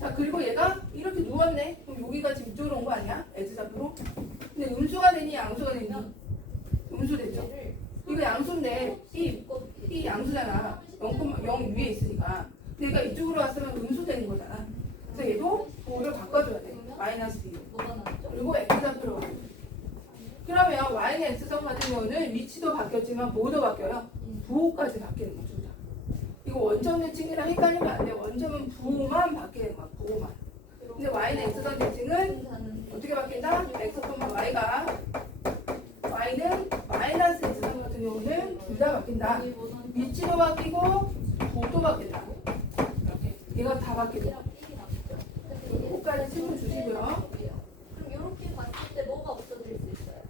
자, 그리고 얘가 이렇게 누웠네. 그럼 여기가 지금 이쪽으로 온 거 아니야? X좌표로? 근데 음수가 되니 양수가 되니? 음수 됐죠? 이거 양수인데 이 양수잖아. 0 위에 있으니까. 근데 얘가 이쪽으로 왔으면 음수 되는 거잖아. 그래서 얘도 부호를 바꿔줘야 돼. 마이너스 B. 뭐가 나왔죠? 그리고 X좌표로 와. 그러면 Y는 X선 같은 경우는 위치도 바뀌었지만 뭐도 바뀌어요? 부호까지 바뀌는 거죠. 이거 원점 대칭이랑 헷갈리면 안 돼. 원점은 부호만 바뀌는 거야. 부호만. 근데 Y는 X선 대칭은 어떻게 바뀐다? X, Y가 Y는 마이너스 X선 같은 경우는 둘 다 바뀐다. 위치도 바뀌고 부호도 바뀐다. 이렇게. 이거 다 바뀌고. 부호까지 친구 주시고요. 그럼 이렇게 봤을 때 뭐가 없어질 수 있어요?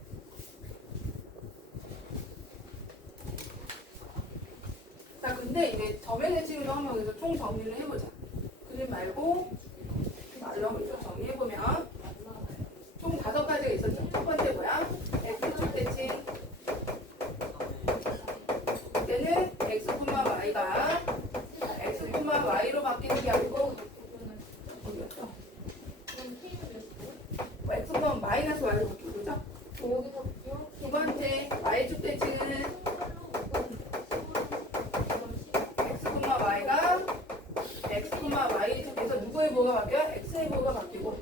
자, 근데 이제 점의 대칭으로 한번 그래서 총 정리를 해보자. 그림 말고 말로 한번 좀 정리해보면 총 5가지가 있었죠. 첫 번째 뭐야? X축 대칭. 이때는 X, Y가 X, Y로 바뀌는 게 아니고 어디였어? 그럼 K는 몇 개? X, 마이너스 Y로 바뀌는 거죠? 여기서 두 이렇게 번째 Y축 대칭은 X, Y가 X, Y 중에서 누구의 부호가 바뀌어요? X의 부호가 바뀌고.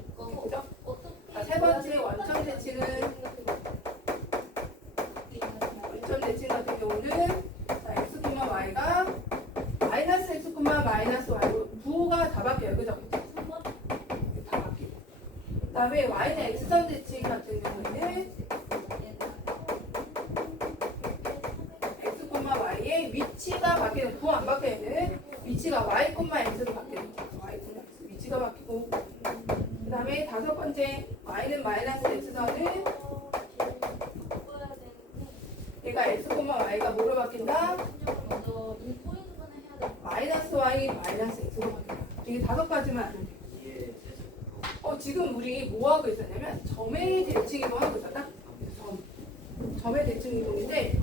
그죠? 자, 세 번째 원점 대칭은 원점 대칭 같은 경우는 자, X, Y가 마이너스 X, 마이너스 Y로 부호가 다 바뀌어요. 그죠? 다 바뀌고. 그 다음에 Y는 X선 대칭 같은 경우에는 X, Y의 위치가 바뀌는 부호 안 바뀌는 위치가 Y, X로 바뀌는 거죠. Y, X 위치가 바뀌고. 그 다음에 다섯 번째 Y는 마이너스 X선은 얘가 X, Y가 뭐로 바뀐다? 먼저 이 포인트분을 해야 돼. 마이너스 Y, 마이너스 X로 바뀐다. 이게 5가지만 알면 돼. 지금 우리 뭐 하고 있었냐면 점의 대칭 이동 하고 있었다. 점의 대칭 이동인데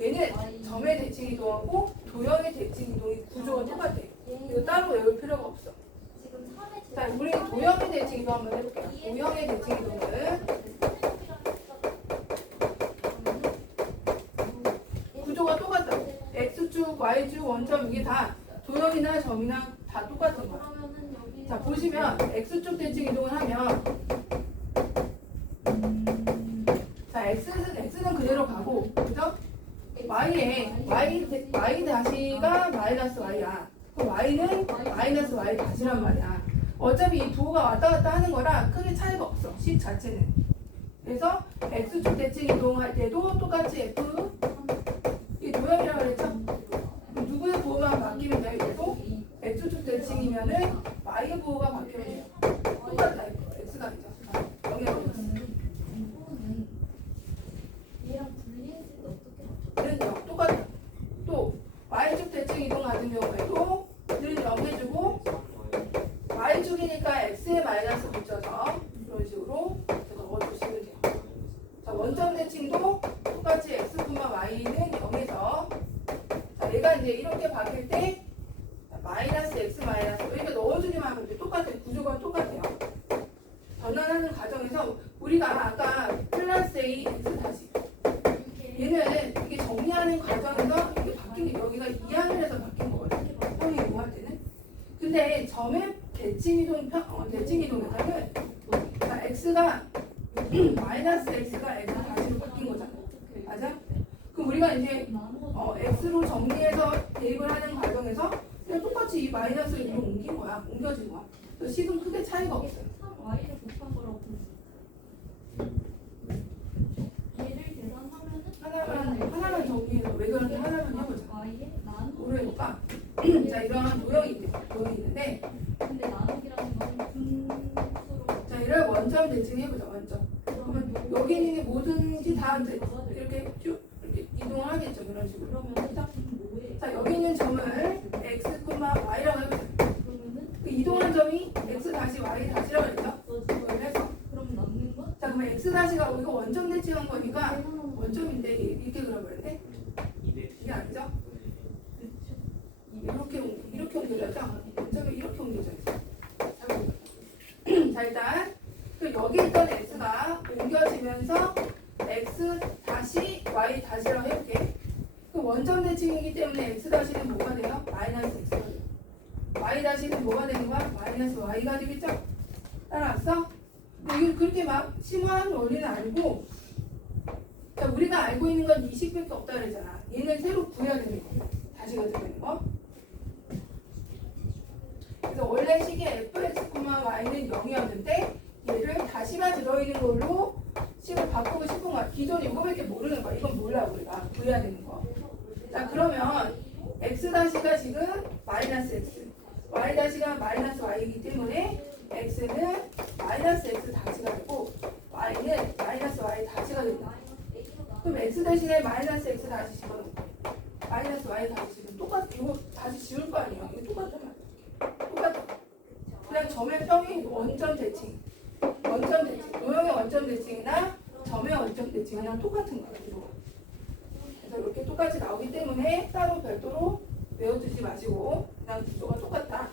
얘는 점의 대칭 이동하고 도형의 대칭 이동이 구조가 똑같아. 이거 따로 외울 필요가 없어. 지금 3회 자, 우리 도형의 대칭 이동 한번 해볼게요. 도형의 대칭 이동은 구조가 똑같다. X축, Y축, 원점 이게 다 도형이나 점이나 다 똑같은 거야. 그러면은 여기 자, 보시면 X축 대칭 이동을 하면 자, X는 그대로 가고 그죠? Y 다시가 마이너스 Y야. 그럼 Y는 마이너스 Y 다시란 말이야. 어차피 이 부호가 왔다 갔다 하는 거라 크게 차이가 없어. 식 자체는. 그래서 X축 대칭 이동할 때도 똑같이 F 이 도형이라고 그랬죠? 누구의 부호만 바뀌면 돼요? 얘도 X축 대칭이면은 Y의 부호가 바뀌면 돼요. 똑같다 이거. X가 되죠. 영역이 얘랑 분리했을 때 어떻게 맞춰? 는 똑같아. 또 Y축 대칭 이동 같은 경우에도 늘 0 해주고 Y축이니까 X에 마이너스 붙여서 이런 식으로 넣어주시면 돼요. 자, 원점 대칭도 똑같이 X, Y는 0에서 자, 얘가 이제 이렇게 바뀔 때 마이너스 X 마이너스 이렇게 넣어주기만 하면 돼. 똑같아요. 구조가 똑같아요. 전환하는 과정에서 우리가 아까 플러스 A X 다시 얘는 이게 정리하는 과정에서 이게 바뀐 게 여기가 2항이라서 바뀐 거거든요. 형이 이거 할 때는. 근데 점의 대칭 이동에서는 자, X가 마이너스 X가 X 다시로 바뀐 거잖아. 맞아? 그럼 우리가 이제 X로 정리해서 대입을 하는 과정에서 그냥 똑같이 이 마이너스를 위로 옮긴 거야. 옮겨진 거야. 그래서 식은 크게 차이가 없어요. 3Y를 곱한 거라고 얘를 계산하면은 하나만 정리해서 왜 그런지 하나만 해보자. Y에 나누 뭐로 해볼까? 자, 이런 도형이 있는데 근데 나누기라는 건 분수로 자, 이런 원점 대칭 해보자. 원점. 그러면 여기 있는 게 뭐든지 다 이제 이렇게 쭉 이렇게 이동을 하겠죠. 이런 식으로. 그러면 뭐에 자, 여기 있는 점을 X, Y라고 해보자. 그러면은 그 이동한 점이 X 다시 Y 다시라고 했죠? 이걸 해서. 그럼 남는 건 자, 그러면 X 다시가 이거 원점 대칭한 거니까 원점인데 이렇게 그려버렸네? 이게 아니죠? 이렇게 옮겨 원점 대칭이기 때문에 x-는 뭐가 돼요? 마이너스 x가 돼요. y-는 뭐가 되는 거야? 마이너스 y가 되겠죠? 따라왔어? 근데 이거 그렇게 막 심오한 원리는 아니고, 자, 우리가 알고 있는 건 이 식밖에 없다 그랬잖아. 얘는 새로 구해야 되는 거. 다시 가져가는 거. 그래서 원래 식의 fx, y는 0이었는데 얘를 다시가 들어있는 걸로 식을 바꾸고 싶은 거야. 기존에 이거밖에 모르는 거야. 이건 몰라 우리가 구해야 되는 거. 자, 그러면 x-가 지금 마이너스 x, y-가 마이너스 y이기 때문에 x는 마이너스 x 다시가 되고 y는 마이너스 y 다시가 된다. 그럼 x 대신에 마이너스 x 다시 집어넣고 마이너스 y 다시 지금 똑같아. 이거 다시 지울 거 아니에요. 이거 똑같잖아. 똑같아. 그냥 점의 평이 원점 대칭, 원점 대칭, 도형의 원점 대칭이나 점의 원점 대칭이랑 똑같은 거예요. 이거. 그래서 이렇게 똑같이 나오기 때문에 따로 별도로 외워두지 마시고 그냥 구조가 똑같다.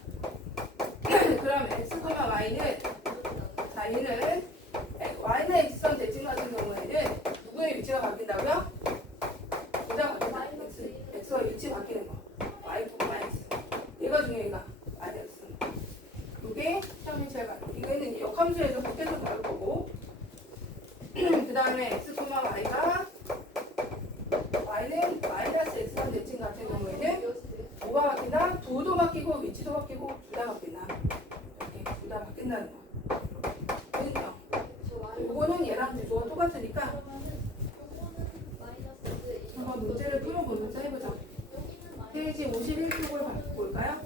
그럼 x, y는, 자, 얘는 y는 x선 대칭 같은 경우에는 누구의 위치가 바뀐다고요? 보자 바뀐다. x와 위치 바뀌는 거. y, x. 얘가 중요해. 얘가 마이너스. 이게 평행체의 가로. 이거는 역함수에서 밖에서 나올 거고. 그 다음에 x, y가 y는 마이너스 x선 대칭 같은 경우에는 뭐가 바뀐다? 도도 바뀌고 위치도 바뀌고 둘 다 바뀐다. 이렇게 둘 다 바뀐다는 거. 그러니까 이거는 얘랑 구조가 똑같으니까 한번 문제를 풀어보면서 해보자. 페이지 51쪽을 볼까요?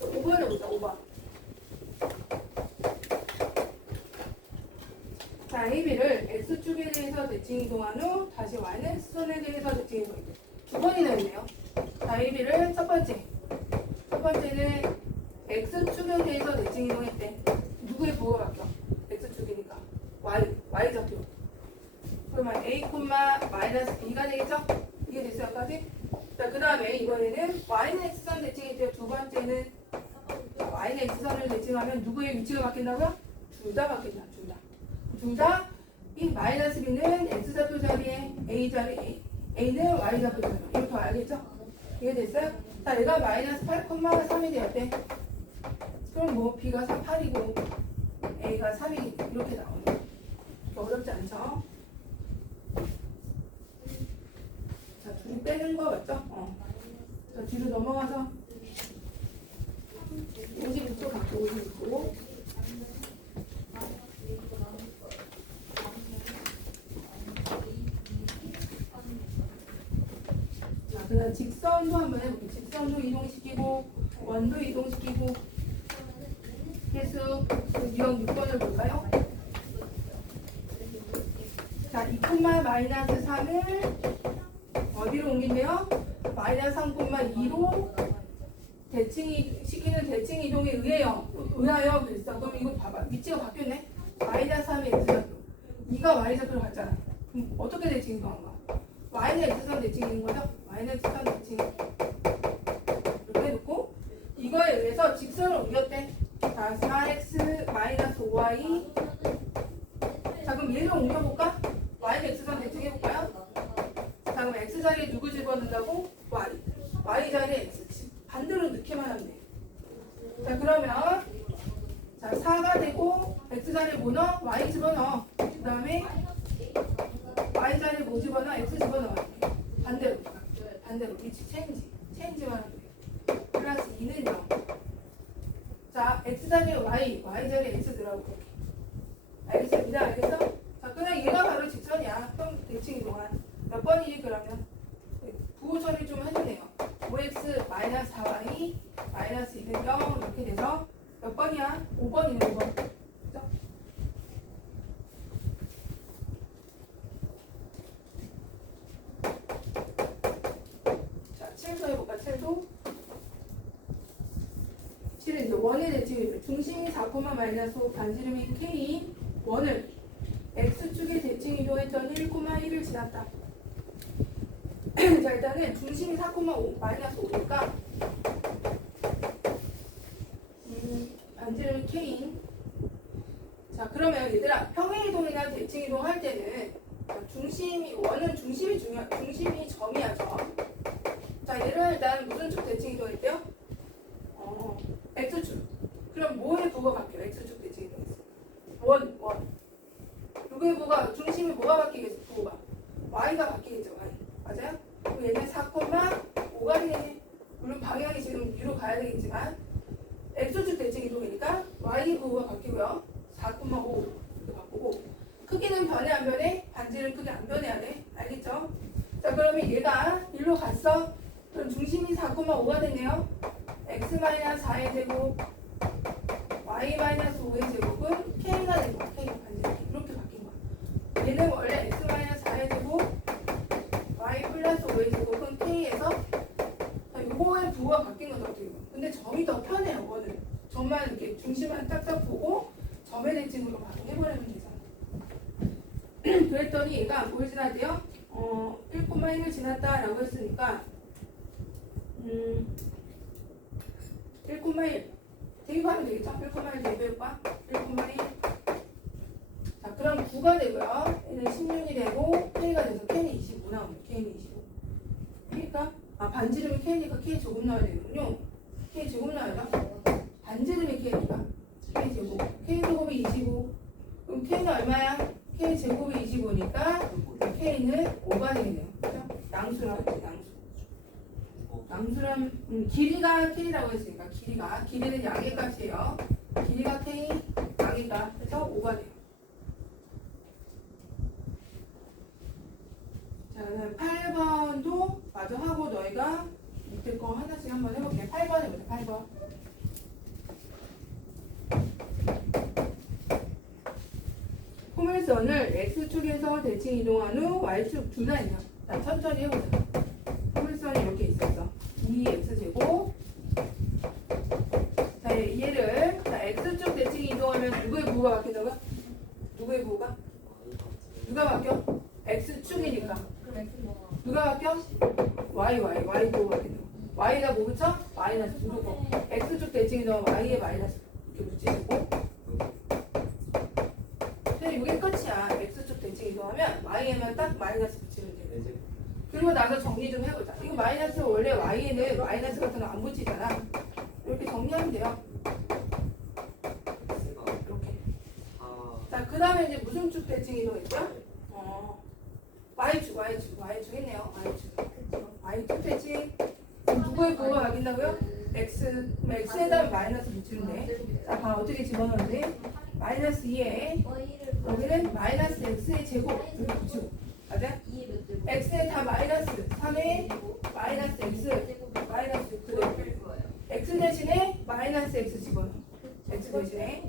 (5번을) 보자. 5번. 자, AB를 X축에 대해서 대칭 이동한 후 다시 Y는 X선에 대해서 대칭 이동해. 두 번이나 있네요. 자, AB를 첫 번째는 X축에 대해서 대칭 이동했대. 누구의 부호가 바뀌어? X축이니까 Y좌표. 그러면 A, 마이너스 B가 되겠죠? 이게 됐어요, 여기까지? 자, 그 다음에 이번에는 Y는 X선 대칭했대요. 두 번째는 Y는 X선을 대칭하면 누구의 위치가 바뀐다고요? 둘 다 바뀐다. 둘 다 이 마이너스 B는 X좌표 자리에 A 자리, A는 Y좌표 자리. 이렇게 알겠죠? 이게 됐어요? 자, 얘가 마이너스 8,3이 되었대. 그럼 뭐 B가 8이고 A가 3이 이렇게 나오는 거예요. 어렵지 않죠? 자, 둘이 빼는 거 맞죠? 자, 뒤로 넘어가서 56도 갖고 56도. 자, 그다음 직선도 한번 해볼게요. 직선도 이동시키고 원도 이동시키고 해수 유형 6번을 볼까요? 자, 2, 마이너스 3을 어디로 옮긴대요? 마이너스 3,2로 시키는 대칭 이동에 의하여 그랬어. 그럼 이거 봐봐. 위치가 바뀌었네. 마이너스 3이 x좌표. 2가 y좌표로 갔잖아. 그럼 어떻게 대칭 이동한가? y는 x선 대칭인 거죠? y는 x선 대칭. 이렇게 해놓고 이거에 의해서 직선을 옮겼대. 자, 4x 마이너스 5y. 자, 그럼 얘를 옮겨볼까? y는 x선 대칭 해볼까요? 자, 그럼 x 자리에 누구 집어넣는다고? y. y 자리에 x. 반대로 넣기만 하면 돼. 자, 그러면 자, 4가 되고 x 자리에 뭐 넣어? y 집어넣어. 그 다음에 y 자리에 뭐 집어넣어? x 집어넣어. 반대로 위치 체인지만 하면 돼. 플러스 2는 0. 자, x 자리에 y 자리에 x 들어가고. 알겠어? 이제 알겠어? 자, 그냥 얘가 바로 직선이야. 형 대칭 이동안 몇 번이니 그러면? 부호 처리 좀 해주네요. 5x 마이너스 4y 마이너스 2는 0 이렇게 돼서 몇 번이야? 5번이네. 5번. 그죠? 자, 7도 해볼까? 7도. 7은 이제 원의 대칭이죠. 중심이 4, 마이너스 5 반지름이 k 원을 x축의 대칭 이동했던 1, 1을 지났다. 자, 일단은 중심이 4,5 마이너스 5니까 반지름 이거는 K인. 자, 그러면 얘들아, 평행이동이나 대칭이동 할 때는 중심이, 원은 중심이 중심이 점이야, 점. 자, 얘를 일단 무슨 축 대칭이동 했대요? X축. 그럼 뭐의 부가 바뀌어? X축 대칭이동 했어. 원. 누구의 부가, 중심이 뭐가 바뀌겠어? 부가. Y가 바뀌겠죠, Y. 맞아요? 그럼 얘는 4,5가 되겠네. 물론 방향이 지금 위로 가야 되겠지만, X축 대칭이동이니까 Y의 부가 바뀌고요. 4,5 이렇게 바꾸고. 크기는 변해 안 변해? 반지름 크게 안 변해야 돼. 알겠죠? 자, 그러면 얘가 일로 갔어. 그럼 중심이 4,5가 되네요. x-4의 제곱, y-5의 제곱은 k가 되고, k가 반지름 이렇게 바뀐 거야. 얘는 원래 x-4의 제곱, y+5의 제곱은 k에서 요거의 부호가 바뀐 거죠. 어떻게 보면. 근데 점이 더 편해요. 원은 점만 이렇게 중심만 딱딱 보고 점의 대칭으로 바로 해버리면 되잖아. 그랬더니 얘가 뭘 지나대요? 1,1을 지났다라고 했으니까 1,1 대입하면 되겠죠? 1,1 대입해볼까? 1,1 자, 그럼 9가 되고요. 얘는 16이 되고 K가 돼서 K는 25 나옵니다. K는 25 그러니까 반지름이 K니까 K 제곱 나와야 되는군요. K 제곱 나와야 반지름이 K니까 K 제곱 K 제곱이 25 그럼 K는 얼마야? K 제곱이 25니까 K는 5가 되겠네요. 그죠? 양수라고 했지, 양수란 길이가 K라고 했으니까 길이는 양의 값이에요. 길이가 K, 양의 값. 그래서 5가 돼요. 자, 8번도 마저 하고 너희가 밑에 거 하나씩 한번 해볼게. 8번 해보자. 8번. 포물선을 X축에서 대칭 이동한 후 Y축 둔하냐. 자, 천천히 해보자. 포물선이 이렇게 있었어. 2X제곱. 자, 얘를 X축 대칭 이동하면 누구의 부호가 바뀐다고요? 누구의 부호가? 누가 바뀌어? X축이니까. 누가 바뀌어? Y 부호가 바뀐다. Y가 뭐 붙여? 마이너스 무조건. X축 대칭 이동하면 Y의 마이너스 이렇게 붙이고. 이게 끝이야. X축 대칭 이동하면 Y에만 딱 마이너스 붙이면 돼. 그리고 나서 정리 좀 해보자. 이거 마이너스 원래 Y에는 마이너스 같은 거 안 붙이잖아. 이렇게 정리하면 돼요. 이렇게. 자, 그 다음에 이제 무슨 축 대칭 이동했죠? Y축 했네요. Y축 대칭. 누구의 부호가 바뀐다고요? X. 그럼 X에다 마이너스 붙이는데. 자, 봐. 어떻게 집어넣는데? 마이너스 2에 여기는 마이너스 x의 제곱 이렇게 붙이고 맞아? x에 다 마이너스 3에 마이너스 x 마이너스 6 그대로 x 대신에 마이너스 x 집어넣어. x 대신에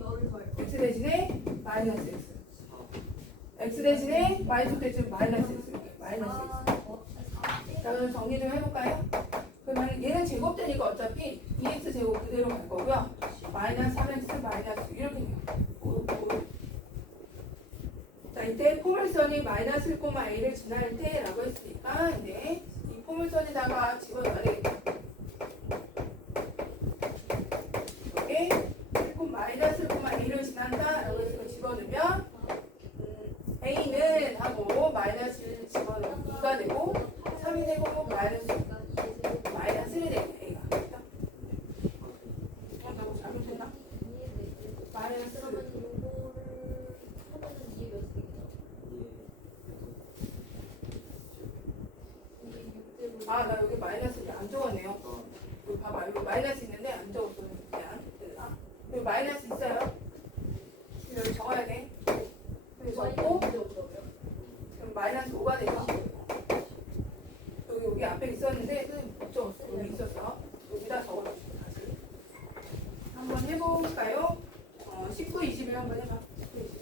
마이너스 x x 대신에 마이너스 대신 마이너스 x 이렇게 마이너스 x. 자, 그럼 정리 좀 해볼까요? 그러면 얘는 제곱되니까 어차피 2x 제곱 그대로 갈 거고요. 마이너스 3x 마이너스 이렇게 돼요. 자, 이때 포물선이 마이너스 1,a를 지날 때라고 했으니까 이제 이 포물선에다가 집어넣어야 되겠다. 여기 마이너스 1,a를 지난다라고 해서 집어넣으면 a는 하고 마이너스 1 집어넣으면 2가 되고 3이 되고 마이너스 1이 되고 a가 됐다. 너무 잘못했나? 마이너스 나 여기 마이너스 안 적었네요. 여기 봐봐. 여기 마이너스 있는데 안 적었어. 그냥. 여기 마이너스 있어요. 여기 적어야 돼. 여기 적고 그럼 마이너스 5가 돼서 여기 앞에 있었는데 못 적었어. 여기 있었어. 여기다 적어주시고 다시 한번 해볼까요? 19, 21 한번 해봐. 19, 21.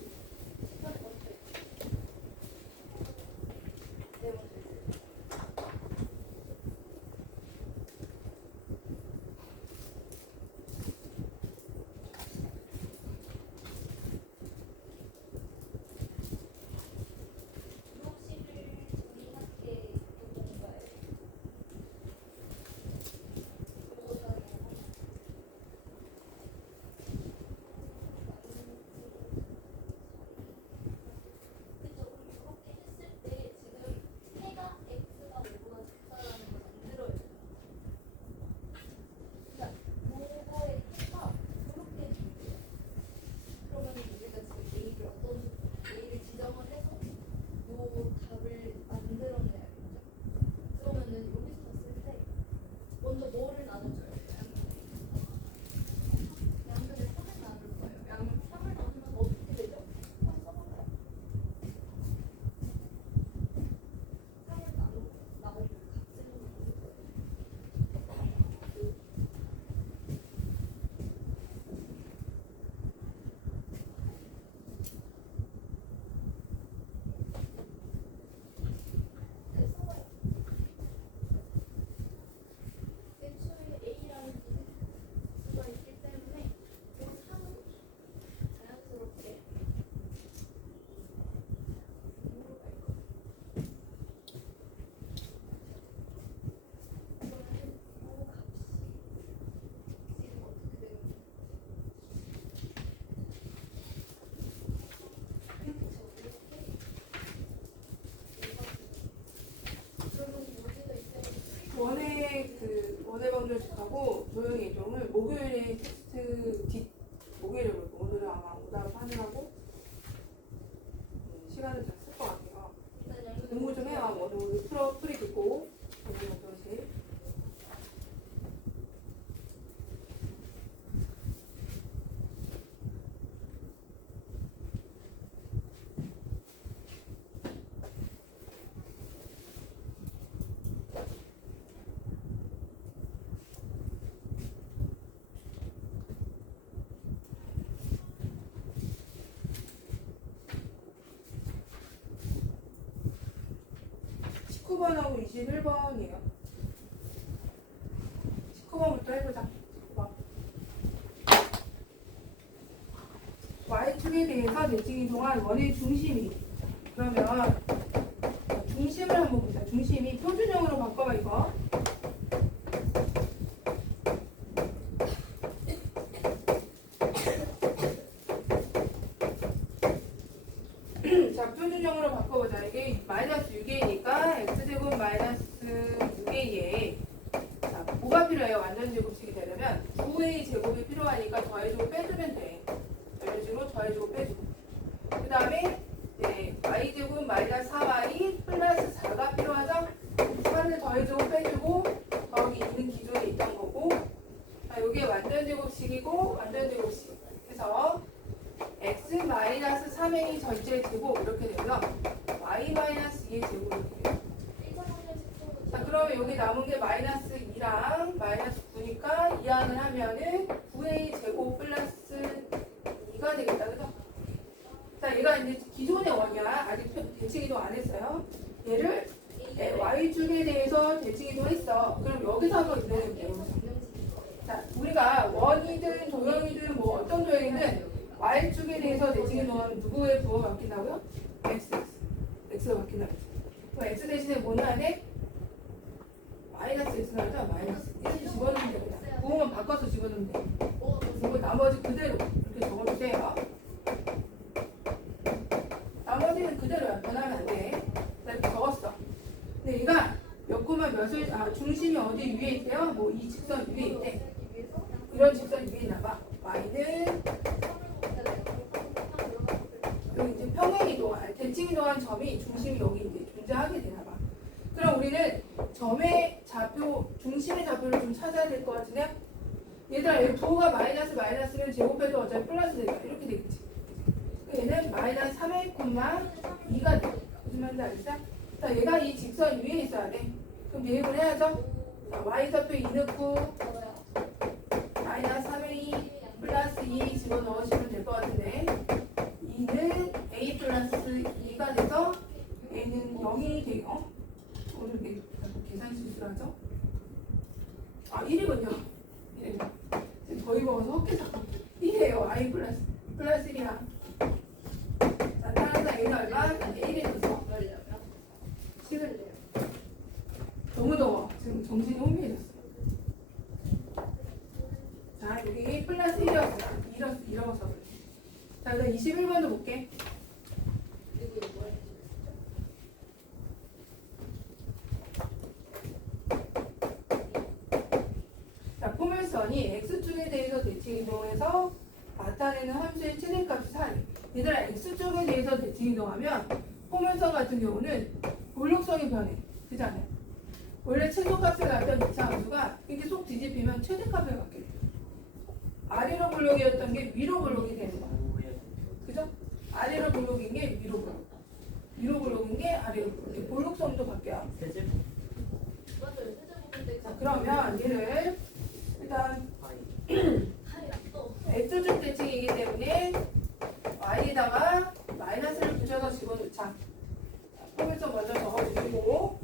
도형의 이동을 목요일에 텍스트 목요일에 볼 거고 오늘은 아마 오답 하느라고 시간을 좀 쓸 것 같아요. 공부 좀 해요. 오늘 풀이 듣고 오늘 어떠세요? (19번하고) (21번이에요) 19번부터 해보자. 19번. y축에 대해서 내치기 동안 원의 중심이 그러면 중심을 한번 보자. 중심이 표준형으로 바꿔봐 이거. 자, 표준형으로 바꿔보자. 이게 마이너스 6a니까 x제곱 마이너스 6a에 자, 뭐가 필요해요? 완전 제곱식이 되려면 9a 제곱이 필요하니까 더해주고 빼주면 돼. 이런 식으로 더해주고 빼주고. 그 다음에 y제곱 마이너스 4y 플러스 4가 필요하죠? 4를 더해주고 빼주고 거기 있는 기존에 있던 거고. 자, 이게 완전 제곱식이고 완전 제곱식. 그래서 x 마이너스 3a 전체 제곱 이렇게 되고요. y 마이너스 2의 제곱 이렇게 돼요. 자, 그러면 여기 남은 게 마이너스 2랑 마이너스 9니까 이항을 하면은 9a 제곱 플러스 2가 되겠다. 그죠? 자, 얘가 이제 기존의 원이야. 아직 대칭이동 안 했어요. 얘를 y축에 대해서 대칭이동 했어. 그럼 여기서 한번 이래야 돼요. 자, 우리가 원이든 도형이든 뭐 어떤 도형이든 y축에 대해서 대칭이동은 누구의 부호가 바뀐다고요? x가 바뀐다고. 그럼 x 대신에 뭐 넣어야 돼? 마이너스 x 나죠? 마이너스 1 집어넣으면 됩니다. 부호만 바꿔서 집어넣으면 돼. 그리고 나머지 그대로 이렇게 적어주세요. 나머지는 그대로야. 변하면 안 돼. 나 이렇게 적었어. 근데 얘가 몇 코마 몇을 중심이 어디 위에 있대요? 뭐 이 직선 위에 있대. 이런 직선 위에 있나봐. y는 여기 이제 평행이동한 대칭이동한 점이 중심이 여기 이제 존재하게 되나봐. 그럼 우리는 점의 좌표, 중심의 좌표를 좀 찾아야 될 것 같은데요? 얘들아, 여기 부호가 마이너스면 제곱해도 어차피 플러스 되니까 이렇게 되겠지. 얘는 마이너스 3의 콤마 2가 돼. 무슨 말인지 알겠어? 자, 얘가 이 직선 위에 있어야 돼. 그럼 대입을 해야죠? 자, y좌표 2 넣고 마이너스 3의 2 플러스 2 집어넣으시면 될 것 같은데 2는 a 플러스 2가 돼서 a는 0이 돼요. 오늘 계산 실수를 하죠? 1이군요. 1이군요. 지금 거의 먹어서 헛개사 1이에요. i 플러스 1이야. 자, 따라서 a는 얼마? 1이 돼서 10을 내요. 너무 더워. 지금 정신이 혼미해졌어. 자, 여기 플러스 1이었어. 잃어서 그래. 자, 그다음 21번도 볼게. 자, 포물선이 x축에 대해서 대칭이동해서 나타내는 함수의 최대값이 4. 얘들아, x축에 대해서 대칭이동하면 포물선 같은 경우는 볼록성이 변해. 그렇지 않아요? 원래 최소값을 갖던 2차 함수가 이렇게 쏙 뒤집히면 최대값을 갖게 돼요. 아래로 볼록이었던 게 위로 볼록이 되는 거야. 그죠? 아래로 볼록인 게 위로 볼록. 위로 볼록인 게 아래로 볼록. 이렇게 볼록성도 바뀌어요. 자, 그러면 얘를 일단 x축 대칭이기 때문에 y에다가 마이너스를 붙여서 집어넣자. 포물선 먼저 적어주시고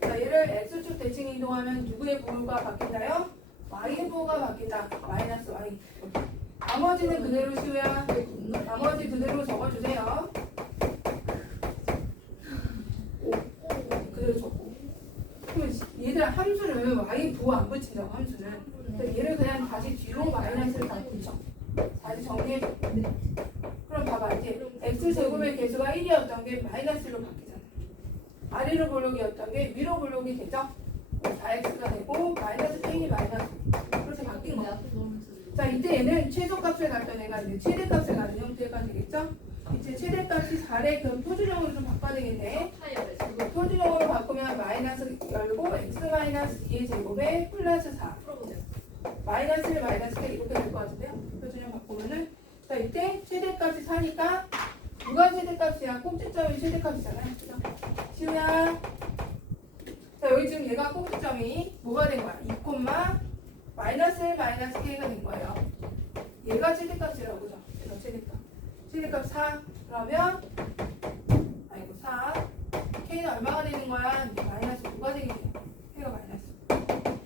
자, 얘를 x축 대칭 이동하면 누구의 부호가 바뀐다요? y의 부호가 바뀐다. 마이너스 y. 나머지는 그대로 씌우야. 나머지 그대로 적어주세요. 그대로 적고. 그럼 얘들 함수는 y 부호 안 붙인다고 함수는. 그래서 얘를 그냥 다시 뒤로 마이너스를 다 붙여. 다시 정리해줘. 그럼 봐봐. 이제 x제곱의 개수가 1이었던 게 마이너스로 바뀌잖아. 아래로 볼록이었던 게 위로 볼록이 되죠? 4x가 되고 마이너스 k 마이너스 그렇게 바뀐 근데 거야. 앞에 넣으면서 자 이때 얘는 최소값을 갖던 애가 이제 최대값을 갖는 형태가 되겠죠? 이제 최대값이 4래 그럼 표준형으로 좀 바꿔야 되겠네. 차이를 이거 표준형으로 바꾸면 마이너스 열고 x 마이너스 2의 제곱에 플러스 4 풀어보세요. 마이너스 1 마이너스 1 이렇게 될 것 같은데요? 표준형 바꾸면은 자 이때 최대값이 4니까 누가 최대값이야? 꼭지점이 최대값이잖아요. 그죠? 시우야 자 여기 지금 얘가 꼭지점이 뭐가 된 거야? 2, 마이너스 1 마이너스 k가 된 거예요. 얘가 최대값이라고 그죠? 그래서 최대값 4 그러면 아이고 4 k는 얼마가 되는 거야? 마이너스 5가 되겠네요. k가 마이너스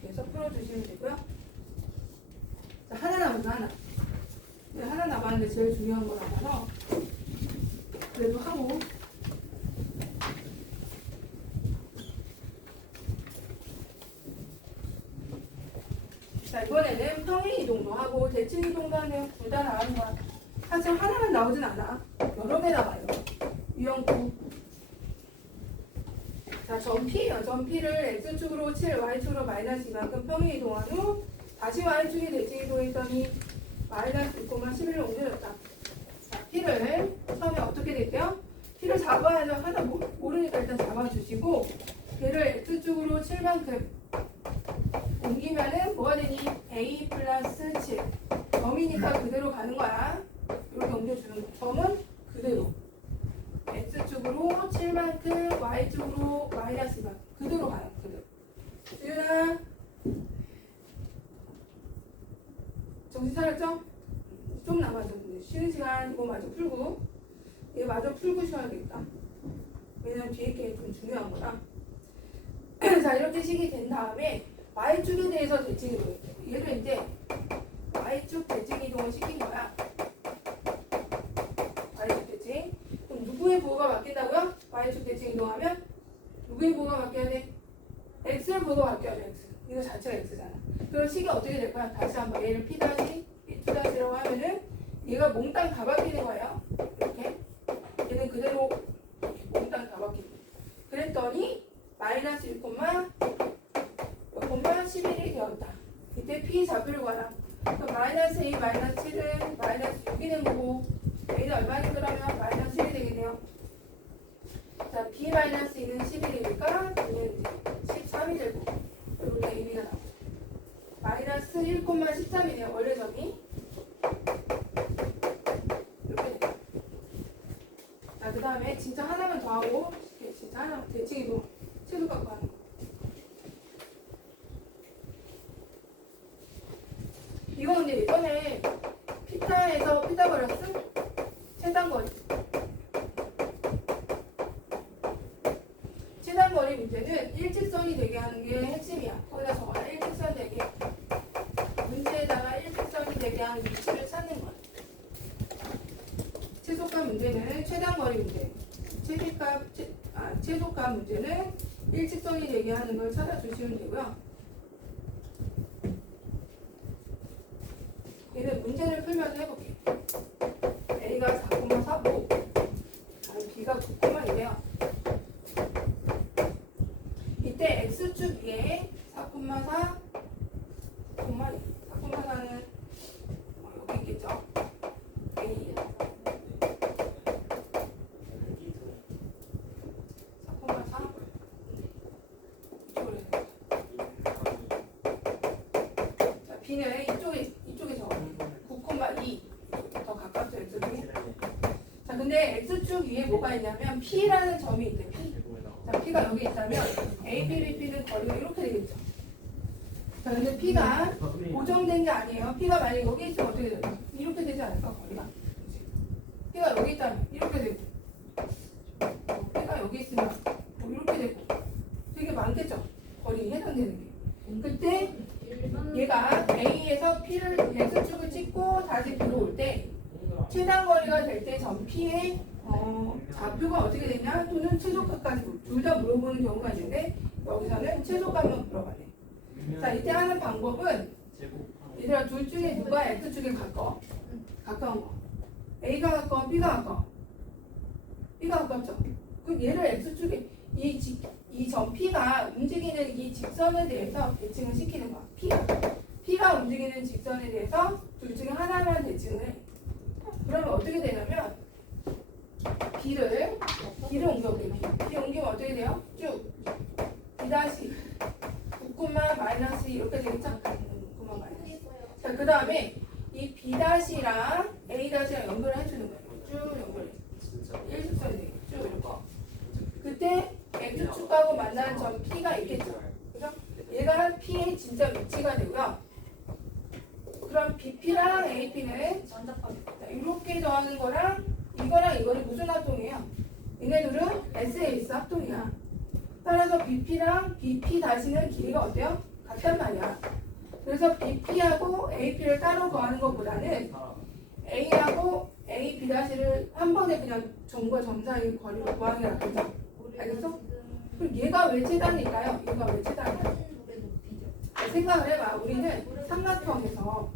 그래서 풀어주시면 되고요. 자 하나 남았어 하나 남았는데 제일 중요한 거 남아서 그래도 하고 자 이번에는 평행 이동도 하고 대칭 이동도 하네요. 둘 다 나오는 거야. 사실 하나만 나오진 않아. 여러 개 나와요. 유형구. 자 점 P를 X축으로 7, Y축으로 마이너스 이만큼 평행 이동한 후 다시 Y축이 대칭 이동했더니 마이너스 6,11로 옮겨졌다. 자 P를 처음에 어떻게 될게요? P를 잡아야죠. 하나 모르니까 일단 잡아주시고 얘를 X축으로 7만큼 옮기면은 뭐가 되니? A 플러스 7 점이니까 그대로 가는 거야. 이렇게 옮겨주는 거. 점은 그대로 X축으로 7만큼 Y축으로 마이너스 2만 그대로 가요. 그대로. 주윤아 정신 차렸죠? 좀 남았죠. 근데 쉬는 시간 이거 마저 풀고 얘 마저 풀고 쉬어야 되겠다. 왜냐면 뒤에 게 좀 중요한 거라. 자 이렇게 식이 된 다음에 Y축에 대해서 대칭 이동을 얘를 이제 Y축 대칭 이동을 시킨 거야. Y축 대칭. 그럼 누구의 보호가 바뀐다고요? Y축 대칭 이동하면 누구의 보호가 바뀌어야 돼? X의 보호가 바뀌어야 돼. X. 이거 자체가 X잖아. 그럼 식이 어떻게 될 거야? 다시 한번 얘를 P 다시 P2-라고 하면은 얘가 몽땅 다 바뀌는 거예요. 이렇게. 얘는 그대로 이렇게 몽땅 다 바뀌는 거야. 그랬더니 마이너스 1, 11이 되었다. 이때 P 잡을 거야. 그럼 마이너스 2, 마이너스 7은 마이너스 6이 된 거고 A는 얼마니 그러면 마이너스 1이 되겠네요. 자, B 마이너스 2는 11이니까 B는 이제 13이 되고 이렇게 AB가 나오죠. 마이너스 1,13이네요. 원래 점이. 이렇게 돼요. 자, 그 다음에 진짜 하나만 더 하고 진짜 하나만 대칭이도 최소 갖고 하는 거. 이거 근데 예전에 피타고라스 최단거리 문제는 일직선이 되게 하는 게 핵심이야. 거기다 적어라. 일직선 되게 문제에다가 일직선이 되게 하는 위치를 찾는 거야. 최소값 문제는 최단거리 문제, 최소값 문제는 일직선이 되게 하는 걸 찾아주시면 되고요. 얘는 문제를 풀면서 해볼게요. A가 4,4고 B가 9,2네요. 이때 X축 위에 4,4, 4,4는 여기 있겠죠? A 4,4 이쪽으로 해서 자 B는 이쪽에 적어 9,2 더 가깝죠 X축이. 자 근데 X축 위에 뭐가 있냐면 P라는 점이 있대. P. 자 P가 여기 있다면 A, B, B, P는 거리가 이렇게 되겠죠. 자 근데 P가 고정된 게 아니에요. P가 만약에 여기 있으면 어떻게 돼요? 이렇게 되지 않을까 거리가? 그치? P가 여기 있다면 이렇게 되고 P가 여기 있으면 이렇게 되고 되게 많겠죠? 거리 해당되는 게. 그때 얘가 A에서 P를 X축을 찍고 다시 B로 올 때 최단 거리가 될 때 점 P의 좌표가 어떻게 되냐 또는 최소값까지 둘 다 물어보는 경우가 있는데 여기서는 최소값만 물어봐네. 자 이때 하는 방법은 얘들아 둘 중에 누가 X축에 가까워? 가까운 거. A가 가까워? B가 가까워? B가 가깝죠? 그 얘를 X축에 이 이 점 P가 움직이는 이 직선에 대해서 대칭을 시키는 거야. P가 움직이는 직선에 대해서 둘 중에 하나만 대칭을 해. 그러면 어떻게 되냐면 B를 옮겨볼게요. B 옮기면 어떻게 돼요? 쭉 B 다시 9, 마이너스 이렇게 되겠죠? 9, 마이너스. 자, 그 다음에 이 B 다시랑 A 다시랑 연결을 해주는 거예요. 쭉 연결해. 일직선이 되겠죠? 쭉 이렇게. 그때 X축하고 만나는 점 P가 있겠죠? 그죠? 얘가 P의 진짜 위치가 되고요. 그럼 BP랑 AP는 이렇게 더하는 거랑 이거랑 이거는 무슨 합동이에요? 얘네들은 SAS 합동이야. 따라서 BP랑 BP 다시는 길이가 어때요? 같단 말이야. 그래서 BP하고 AP를 따로 구하는 것보다는 A하고 AB 다시를 한 번에 그냥 점과 점 사이 거리를 구하는 게 낫겠죠? 알겠어? 그럼 얘가 왜 최단일까요? 얘가 왜 최단일까요? 생각을 해봐. 우리는 삼각형에서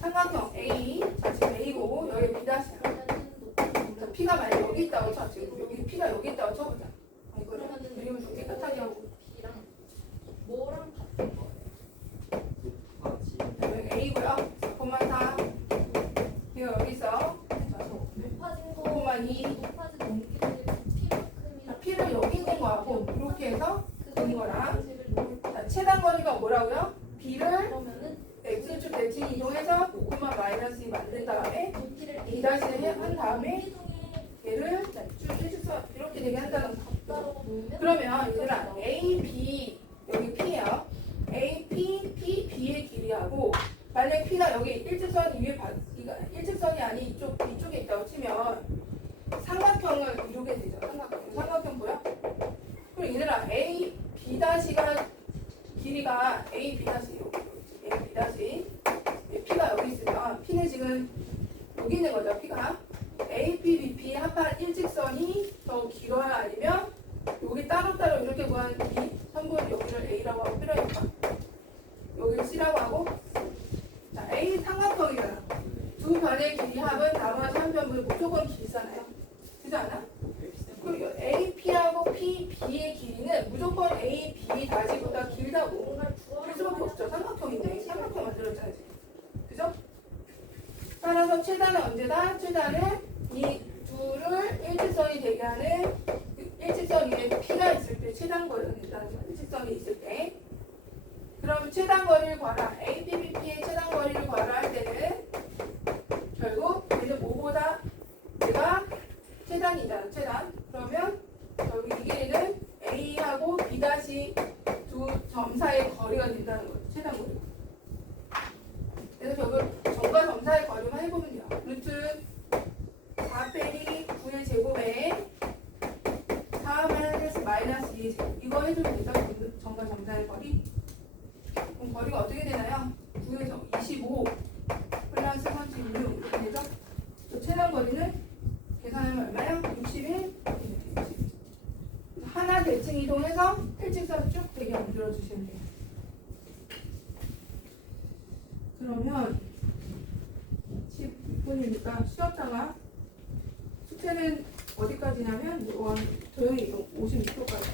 삼각형 A, 지금 A고 여기 B 다시야. P가 만약 여기 있다고 쳐. 지금 여기 P가 여기 있다고 쳐보자. 이거를 그림을 좀 깨끗하게 하고. 뭐랑 같은 거예요? 여기 A고요. 4,4. 얘가 여기 있어. 높아진 거 5,2. 높아진 넘기를 P만큼이나 P를 여기 있는 거하고 이렇게 해서 된 거랑. X를 자, 최단 거리가 뭐라고요? B를 그러면은 X축 대칭 이동해서 5, 마이너스 2 만든 다음에 높이를 B 다시를 한 다음에 얘를 쭉 일직선 이렇게 되게 한다는 거. 따로 놓으면 그러면 얘들아 A, B 여기 P예요. A, P, P, B의 길이하고 만약 P가 여기 일직선 위에 일직선이 아닌 이쪽에 있다고 치면 삼각형을 이루게 되죠. 삼각형 보여? 그럼 얘들아 A, B 다시가 길이가 A, B 다시 A, B 다시 P가 여기 있으면 P는 지금 여기 있는 거죠. P가 A, P, B, P 합한 일직선이 더 길어야 아니면 여기 따로따로 이렇게 구한 이 선분 여기를 A라고 하고 필요하니까 여기를 C라고 하고 자 A 삼각형이잖아. 두 변의 길이 합은 나머지 한 변은 무조건 길잖아요. 그렇지 않아? 그리고 A, P하고 P, B의 길이는 무조건 A, B 다시보다 길다고 뭔가를 할 수밖에 없죠. 삼각형인데 삼각형 만들었잖아요. 그죠? 따라서 최단은 언제다? 최단은 이 둘을 일직선이 되게 하는 일직선 위에 P가 있을 때 최단 거리가 된다는 거예요. 일직선이 있을 때. 그럼 최단 거리를 구하라. A, P, B, P의 최단 거리를 구하라 할 때는 결국 얘는 뭐보다 얘가 최단이잖아. 최단. 그러면 여기 이 길이는 A하고 B 다시 두 점 사이의 거리가 된다는 거예요. 최단 거리가. 그래서 결국 점과 점 사이의 거리만 해보면 돼요. 루트 4 빼기 9의 제곱에 4 마이너스 2의 제곱. 이거 해주면 되죠? 점과 점 사이의 거리. 그럼 거리가 어떻게 되나요? 9에서 25 플러스 36 이렇게 되죠? 또 최단 거리는 계산하면 얼마요? 61. 하나 대칭 이동해서 일직선 쭉 되게 만들어 주시면 돼요. 그러면 16분이니까 쉬었다가 숙제는 어디까지냐면 조용히 56초까지.